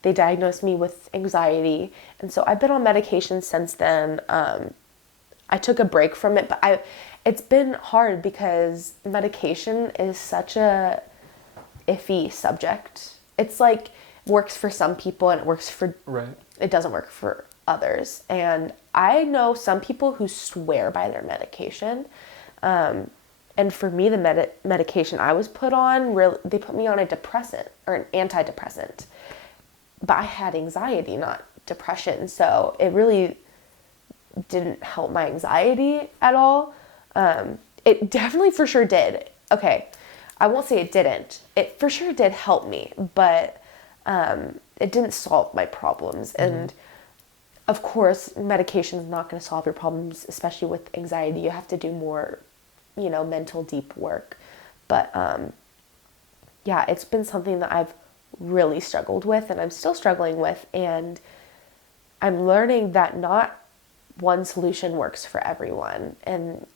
they diagnosed me with anxiety, and so I've been on medication since then. I took a break from it, but it's been hard because medication is such a iffy subject. It's like works for some people and it doesn't work for others. And I know some people who swear by their medication. And for me, the medication I was put on, they put me on a depressant or an antidepressant. But I had anxiety, not depression. So it really didn't help my anxiety at all. It definitely for sure did. Okay, I won't say it didn't. It for sure did help me, but it didn't solve my problems. Mm-hmm. And of course, medication is not going to solve your problems, especially with anxiety. You have to do more, mental deep work. But yeah, it's been something that I've really struggled with and I'm still struggling with. And I'm learning that not one solution works for everyone. And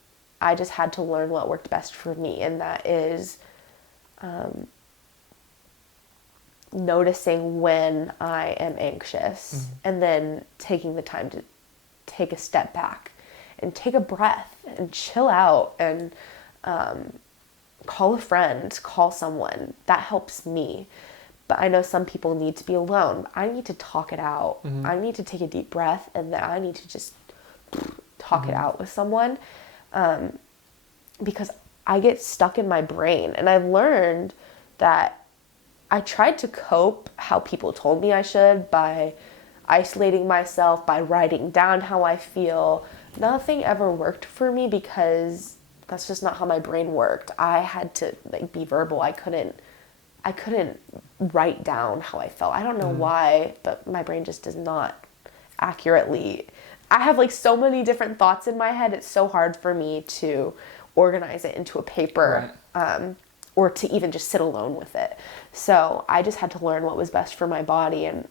I just had to learn what worked best for me. And that is noticing when I am anxious and then taking the time to take a step back and take a breath and chill out and call a friend, call someone. That helps me. But I know some people need to be alone. I need to talk it out. I need to take a deep breath and then I need to just talk it out with someone because I get stuck in my brain. And I've learned that I tried to cope how people told me I should by isolating myself, by writing down how I feel. Nothing ever worked for me because that's just not how my brain worked. I had to like be verbal. I couldn't write down how I felt. I don't know why, but my brain just does not accurately. I have like so many different thoughts in my head. It's so hard for me to organize it into a paper. Right. Or to even just sit alone with it. So I just had to learn what was best for my body. And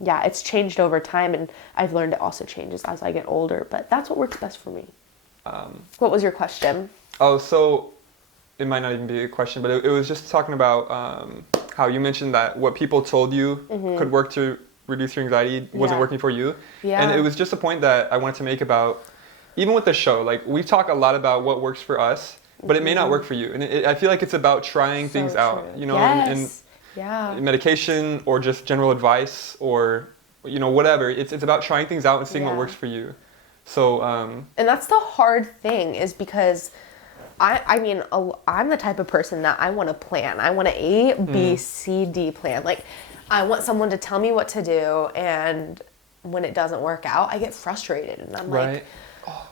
yeah, it's changed over time. And I've learned it also changes as I get older. But that's what works best for me. What was your question? Oh, so it might not even be a question, but it was just talking about how you mentioned that what people told you could work to reduce your anxiety wasn't working for you. Yeah. And it was just a point that I wanted to make about, even with the show, like we talk a lot about what works for us, but it may not work for you. And I feel like it's about trying things out, you know, and medication or just general advice or, you know, whatever. It's about trying things out and seeing what works for you. So, and that's the hard thing is because I mean, I'm the type of person that I want to plan. I want a A, B, C, D plan. Like I want someone to tell me what to do. And when it doesn't work out, I get frustrated and I'm like,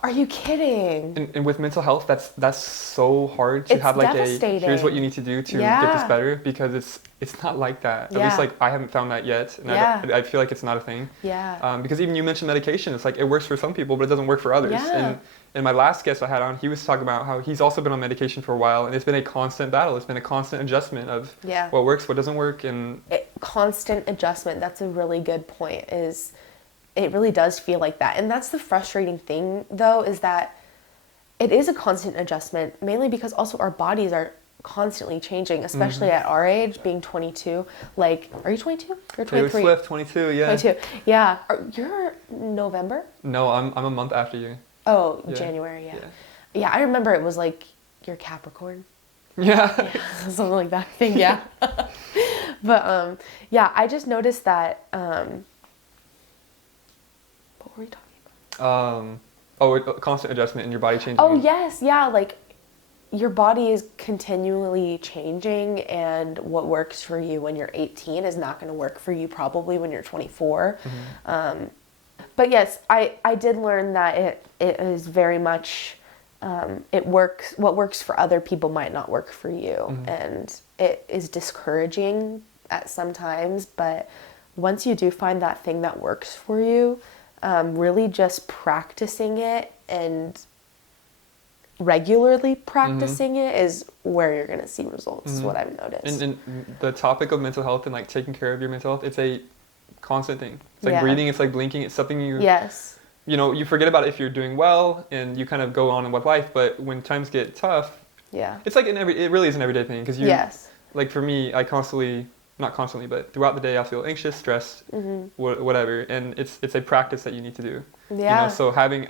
are you kidding? And with mental health, that's so hard to have like here's what you need to do to get this better because it's not like that. At least like I haven't found that yet, and I feel like it's not a thing. Yeah. Because even you mentioned medication, it's like it works for some people, but it doesn't work for others. Yeah. And my last guest I had on, he was talking about how he's also been on medication for a while, and it's been a constant battle. It's been a constant adjustment of what works, what doesn't work, and constant adjustment. That's a really good point. It really does feel like that. And that's the frustrating thing, though, is that it is a constant adjustment, mainly because also our bodies are constantly changing, especially at our age, being 22. Like, are you 22? You're 23. Taylor Swift, 22, yeah. 22, yeah. You're November? No, I'm a month after you. Oh, yeah. January, yeah. Yeah, I remember it was like, you're Capricorn. Yeah. Something like that, I think, yeah. But, yeah, I just noticed that... What were we talking about? Constant adjustment in your body changing. Oh, yes. Yeah. Like your body is continually changing and what works for you when you're 18 is not going to work for you probably when you're 24. But yes, I did learn that it is very much, it works, what works for other people might not work for you. And it is discouraging at some times, but once you do find that thing that works for you, really just practicing it and regularly practicing it is where you're going to see results, is what I've noticed. And the topic of mental health and like taking care of your mental health, it's a constant thing. It's like breathing, it's like blinking, it's something you you forget about it if you're doing well and you kind of go on with life, but when times get tough, it's like it really is an everyday thing because like for me, I constantly, not constantly, but throughout the day, I feel anxious, stressed, whatever. And it's a practice that you need to do. Yeah. You know? So having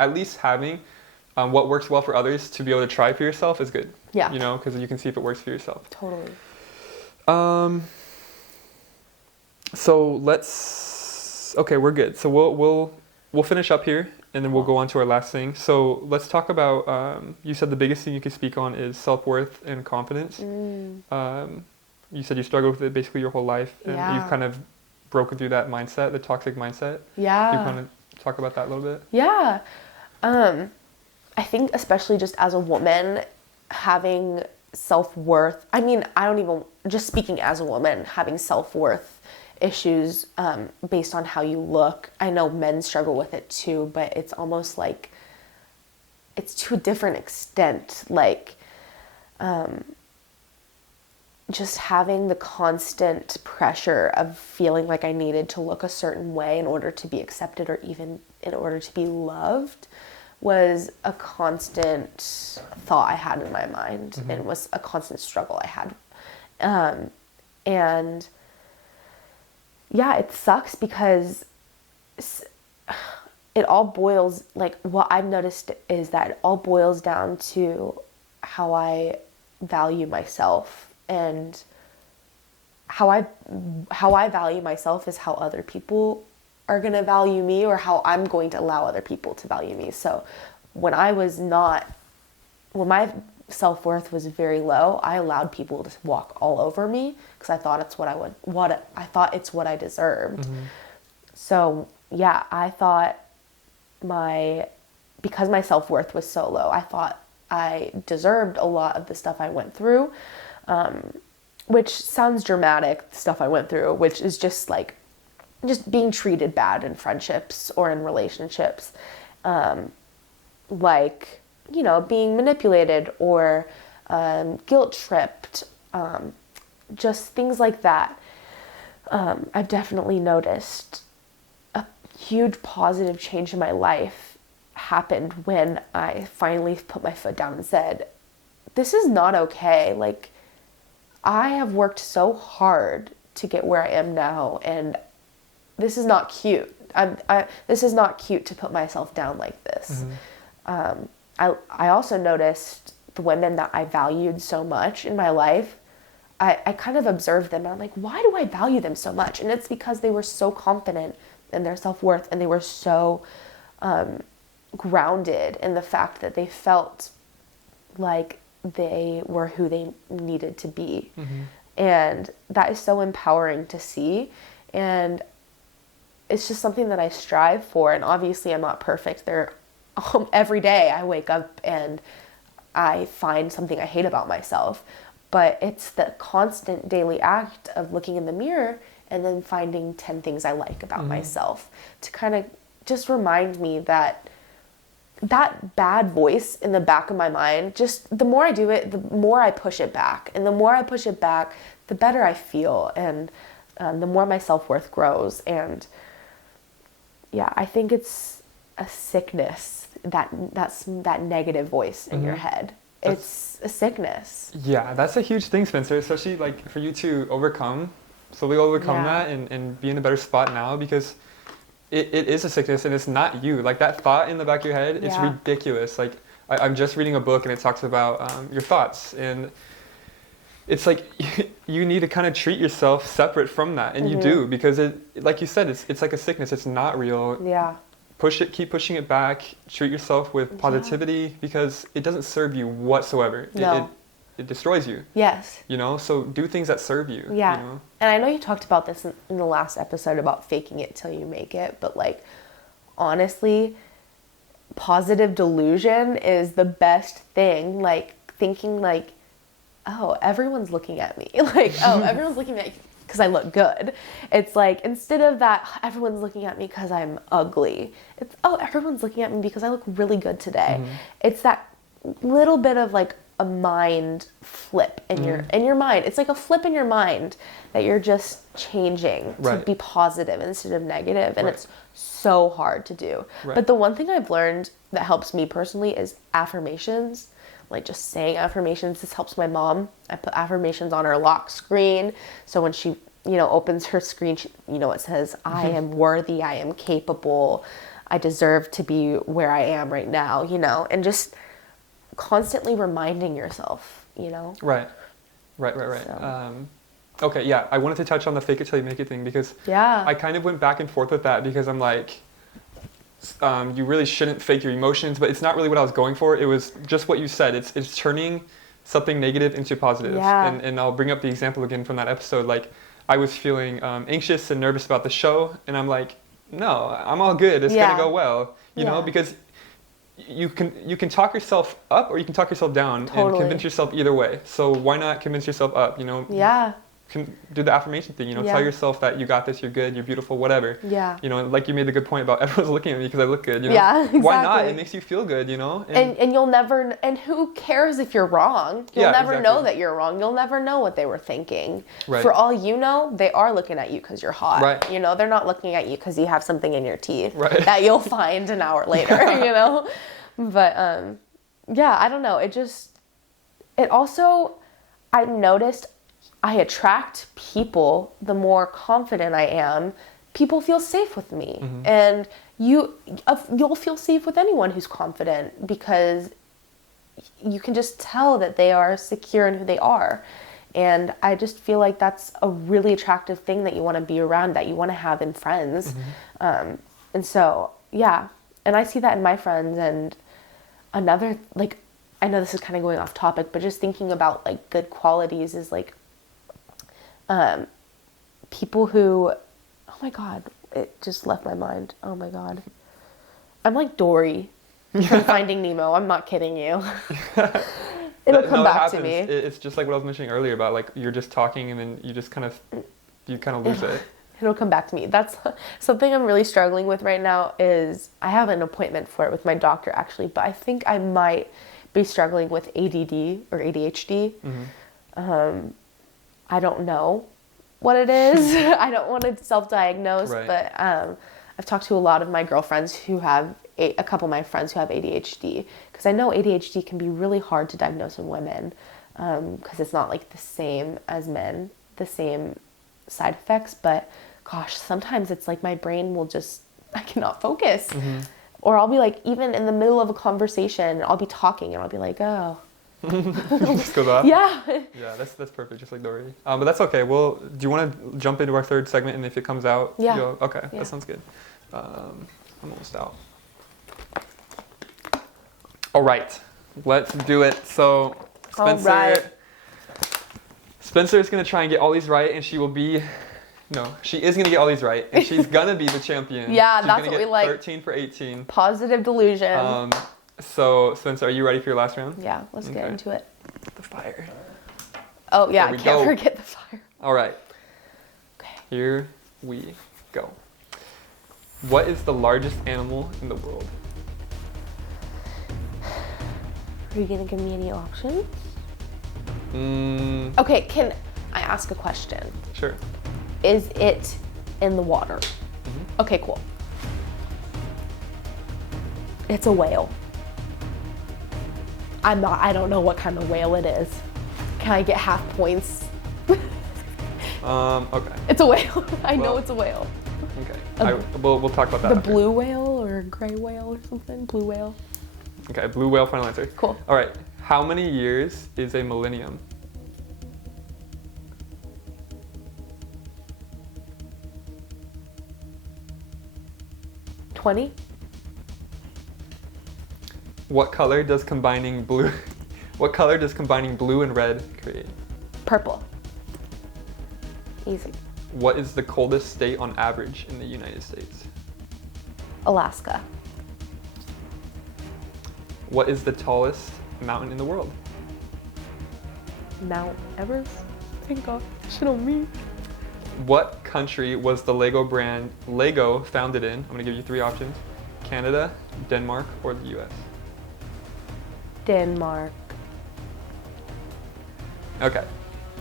what works well for others to be able to try for yourself is good. Yeah. You know, because you can see if it works for yourself. Totally. So we're good. So we'll finish up here and then we'll go on to our last thing. So let's talk about, you said the biggest thing you could speak on is self-worth and confidence. You said you struggled with it basically your whole life, and you've kind of broken through that mindset, the toxic mindset. Yeah. You kind of talk about that a little bit? Yeah. I think especially just as a woman, having self-worth, I mean, just speaking as a woman, having self-worth issues based on how you look. I know men struggle with it too, but it's almost like, it's to a different extent. Like, just having the constant pressure of feeling like I needed to look a certain way in order to be accepted or even in order to be loved was a constant thought I had in my mind, and was a constant struggle I had. And yeah, it sucks because it all boils, like, what I've noticed is that it all boils down to how I value myself, and how I value myself is how other people are going to value me, or how I'm going to allow other people to value me. So when my self-worth was very low, I allowed people to walk all over me because I thought it's what I deserved. So yeah, I thought because my self-worth was so low, I thought I deserved a lot of the stuff I went through, which sounds dramatic, the stuff I went through, which is just being treated bad in friendships or in relationships, like, you know, being manipulated or guilt tripped, just things like that. I've definitely noticed a huge positive change in my life happened when I finally put my foot down and said, this is not okay. Like, I have worked so hard to get where I am now, and this is not cute. This is not cute to put myself down like this. I also noticed the women that I valued so much in my life, I kind of observed them, and I'm like, why do I value them so much? And it's because they were so confident in their self-worth, and they were so grounded in the fact that they felt like they were who they needed to be. And that is so empowering to see, and it's just something that I strive for. And obviously I'm not perfect. Every day I wake up and I find something I hate about myself, but it's the constant daily act of looking in the mirror and then finding 10 things I like about myself to kind of just remind me that bad voice in the back of my mind, just the more I do it, the more I push it back. And the more I push it back, the better I feel, and the more my self-worth grows. And yeah, I think it's a sickness, that negative voice in your head. It's a sickness. Yeah, that's a huge thing, Spencer, especially like for you to slowly overcome that and be in a better spot now, because it is a sickness and it's not you. Like, that thought in the back of your head, it's ridiculous. Like, I'm just reading a book and it talks about your thoughts, and it's like you need to kind of treat yourself separate from that, and you do, because it, like you said, it's like a sickness. It's not real. Yeah. Keep pushing it back. Treat yourself with positivity, because it doesn't serve you whatsoever. No. It destroys you. Yes. You know, so do things that serve you. Yeah. You know? And I know you talked about this in the last episode about faking it till you make it, but like, honestly, positive delusion is the best thing. Like, thinking like, oh, everyone's looking at me. Like, oh, everyone's looking at me because I look good. It's like, instead of that, everyone's looking at me because I'm ugly. It's, oh, everyone's looking at me because I look really good today. It's that little bit of like a mind flip in your mind. It's like a flip in your mind that you're just changing to be positive instead of negative, and it's so hard to do. But the one thing I've learned that helps me personally is affirmations. Like, just saying affirmations. This helps my mom. I put affirmations on her lock screen, so when she, you know, opens her screen, she, you know, it says, I am worthy, I am capable, I deserve to be where I am right now, you know, and just constantly reminding yourself, you know? Right. So. Okay, yeah, I wanted to touch on the fake it till you make it thing, because I kind of went back and forth with that, because I'm like, you really shouldn't fake your emotions, but it's not really what I was going for. It was just what you said. It's turning something negative into positive. And I'll bring up the example again from that episode. Like, I was feeling anxious and nervous about the show, and I'm like, no, I'm all good. It's gonna go well, you know, because you can talk yourself up or you can talk yourself down and convince yourself either way. So why not convince yourself up, you know? Yeah. do the affirmation thing, Yeah. tell yourself that you got this, you're good, you're beautiful, whatever. Yeah. Like you made the good point about everyone's looking at me because I look good, Yeah, exactly. Why not? It makes you feel good, And you'll never, and who cares if you're wrong? You'll never know that you're wrong. You'll never know what they were thinking. Right. For all you know, they are looking at you because you're hot. Right. They're not looking at you because you have something in your teeth right. that you'll find an hour later, But, I don't know. It also, I've noticed I attract people, the more confident I am, people feel safe with me. Mm-hmm. And you'll feel safe with anyone who's confident because you can just tell that they are secure in who they are. And I just feel like that's a really attractive thing that you want to be around, that you want to have in friends. Mm-hmm. And so, yeah. And I see that in my friends. And another, I know this is kind of going off topic, but just thinking about, good qualities is, people who... Oh my God, it just left my mind. Oh my God. I'm like Dory from Finding Nemo. I'm not kidding you. It'll come back to me. It's just like what I was mentioning earlier about you're just talking and then you just kind of lose it. It'll come back to me. That's something I'm really struggling with right now. Is I have an appointment for it with my doctor actually, but I think I might be struggling with ADD or ADHD. Mm-hmm. I don't know what it is. I don't want to self-diagnose, right. But I've talked to a lot of my girlfriends who have a couple of my friends who have ADHD, because I know ADHD can be really hard to diagnose in women, because it's not the same as men, the same side effects. But gosh, sometimes it's my brain will I cannot focus, mm-hmm. or I'll be even in the middle of a conversation, I'll be talking and I'll be oh. Just goes off. Yeah. Yeah, that's perfect, just like Dory. But that's okay. Well, do you want to jump into our third segment, and if it comes out, yeah. Okay, yeah. That sounds good. I'm almost out. All right, let's do it. So, Spencer. All right. Spencer is gonna try and get all these right, and she will be. No, she is gonna get all these right, and she's gonna be the champion. Yeah, she's that's gonna what get we like. 13 for 18. Positive delusion. So, Spencer, are you ready for your last round? Yeah, let's get into it. The fire. Oh, yeah, I can't forget the fire. All right. Okay. Here we go. What is the largest animal in the world? Are you going to give me any options? Mm. Okay, can I ask a question? Sure. Is it in the water? Mm-hmm. Okay, cool. It's a whale. I don't know what kind of whale it is. Can I get half points? Okay. It's a whale. I know it's a whale. Okay. We'll talk about that The after. blue whale or gray whale or something? Blue whale. Okay, blue whale, final answer. Cool. All right. How many years is a millennium? $20. What color does combining blue and red create? Purple. Easy. What is the coldest state on average in the United States? Alaska. What is the tallest mountain in the world? Mount Everest. Thank God. Shit on me. What country was the Lego brand Lego founded in? I'm gonna give you three options: Canada, Denmark, or the US. Denmark. Okay,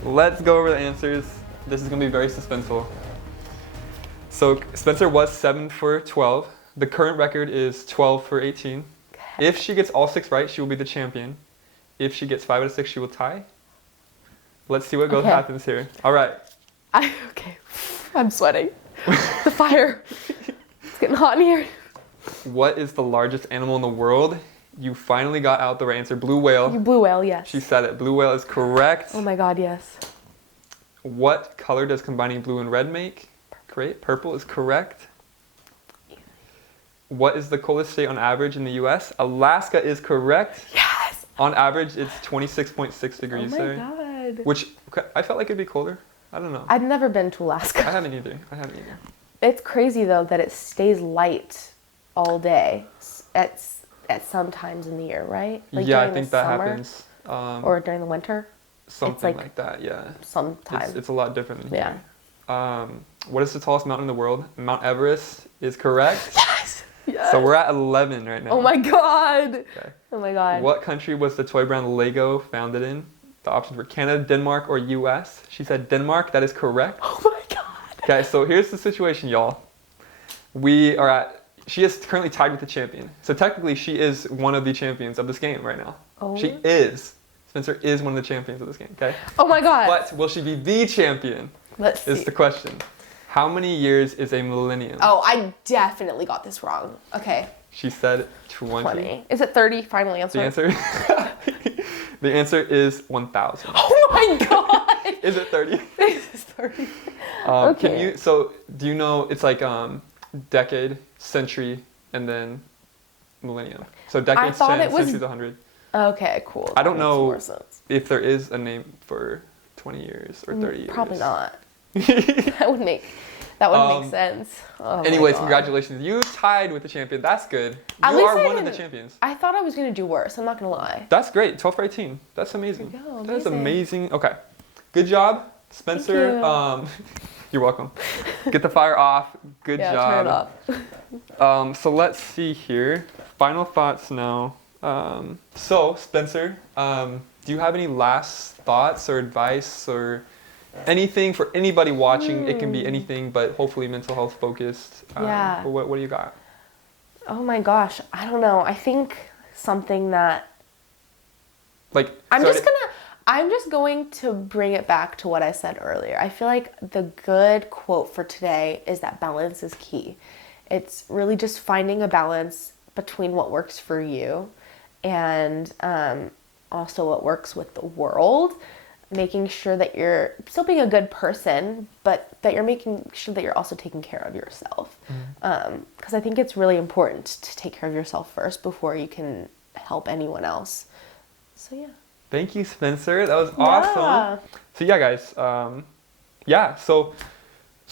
let's go over the answers. This is gonna be very suspenseful. So Spencer was 7 for 12. The current record is 12 for 18. Okay. If she gets all 6 right, she will be the champion. If she gets 5 out of 6, she will tie. Let's see what happens here. All right. Okay. I'm sweating. The fire. It's getting hot in here. What is the largest animal in the world? You finally got out the right answer. Blue whale. Blue whale, yes. She said it. Blue whale is correct. Oh my God, yes. What color does combining blue and red make? Great. Purple is correct. What is the coldest state on average in the US? Alaska is correct. Yes. On average, it's 26.6 degrees there. Oh my God. Which I felt like it'd be colder. I don't know. I've never been to Alaska. I haven't either. It's crazy though that it stays light all day at some times in the year, right? Yeah, I think that summer, happens. Or during the winter. Something like that, yeah. Sometimes. It's a lot different than Yeah. here. What is the tallest mountain in the world? Mount Everest is correct. Yes! Yes! So we're at 11 right now. Oh my god! Okay. Oh my god. What country was the toy brand Lego founded in? The options were Canada, Denmark, or US. She said Denmark. That is correct. Oh my god. Okay, so here's the situation, y'all. She is currently tied with the champion. So technically, she is one of the champions of this game right now. Oh. She is. Spencer is one of the champions of this game, okay? Oh my god. But will she be the champion? Let's see. Is the question. How many years is a millennium? Oh, I definitely got this wrong. Okay. She said 20. 20. Is it 30? Final answer. The answer? The answer is 1,000. Oh my god. Is it 30? This is 30. Okay. Do you know, it's like decade, century, and then millennium. So decade's 10, century's 100. Okay, cool. I don't That makes know more sense. if there is a name for 20 years or 30 years. Probably not. That would make sense. Oh my Anyways, God. congratulations. You tied with the champion. That's good. At You least are I one of the didn't- champions. I thought I was going to do worse. I'm not going to lie. That's great. 12 for 18. That's amazing. There you go. That is amazing. Okay. Good job, Spencer. Thank You're welcome. Get the fire off. Good Yeah, job. turn it off. So let's see here. Final thoughts now. So Spencer, do you have any last thoughts or advice or anything for anybody watching? It can be anything, but hopefully mental health focused. Yeah. What do you got? Oh my gosh. I don't know. I think something that I'm just going to bring it back to what I said earlier. I feel like the good quote for today is that balance is key. It's really just finding a balance between what works for you and also what works with the world. Making sure that you're still being a good person, but that you're making sure that you're also taking care of yourself. Because I think it's really important to take care of yourself first before you can help anyone else. So yeah. Thank you, Spencer. That was awesome. Yeah. So yeah, guys. So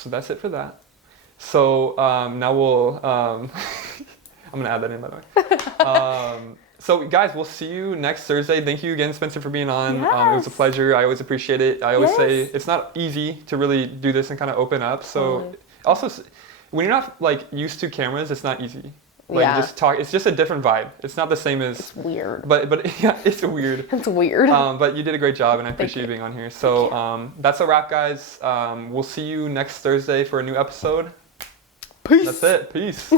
that's it for that. So now we'll. I'm gonna add that in, by the way. So guys, we'll see you next Thursday. Thank you again, Spencer, for being on. It was a pleasure. I always appreciate it. I always say it's not easy to really do this and kind of open up. So also, when you're not like used to cameras, it's not easy. Just talk. It's just a different vibe. It's not the same as. It's weird. But yeah, it's weird. It's weird. But you did a great job, and I appreciate you being on here. So that's a wrap, guys. We'll see you next Thursday for a new episode. Peace. That's it. Peace.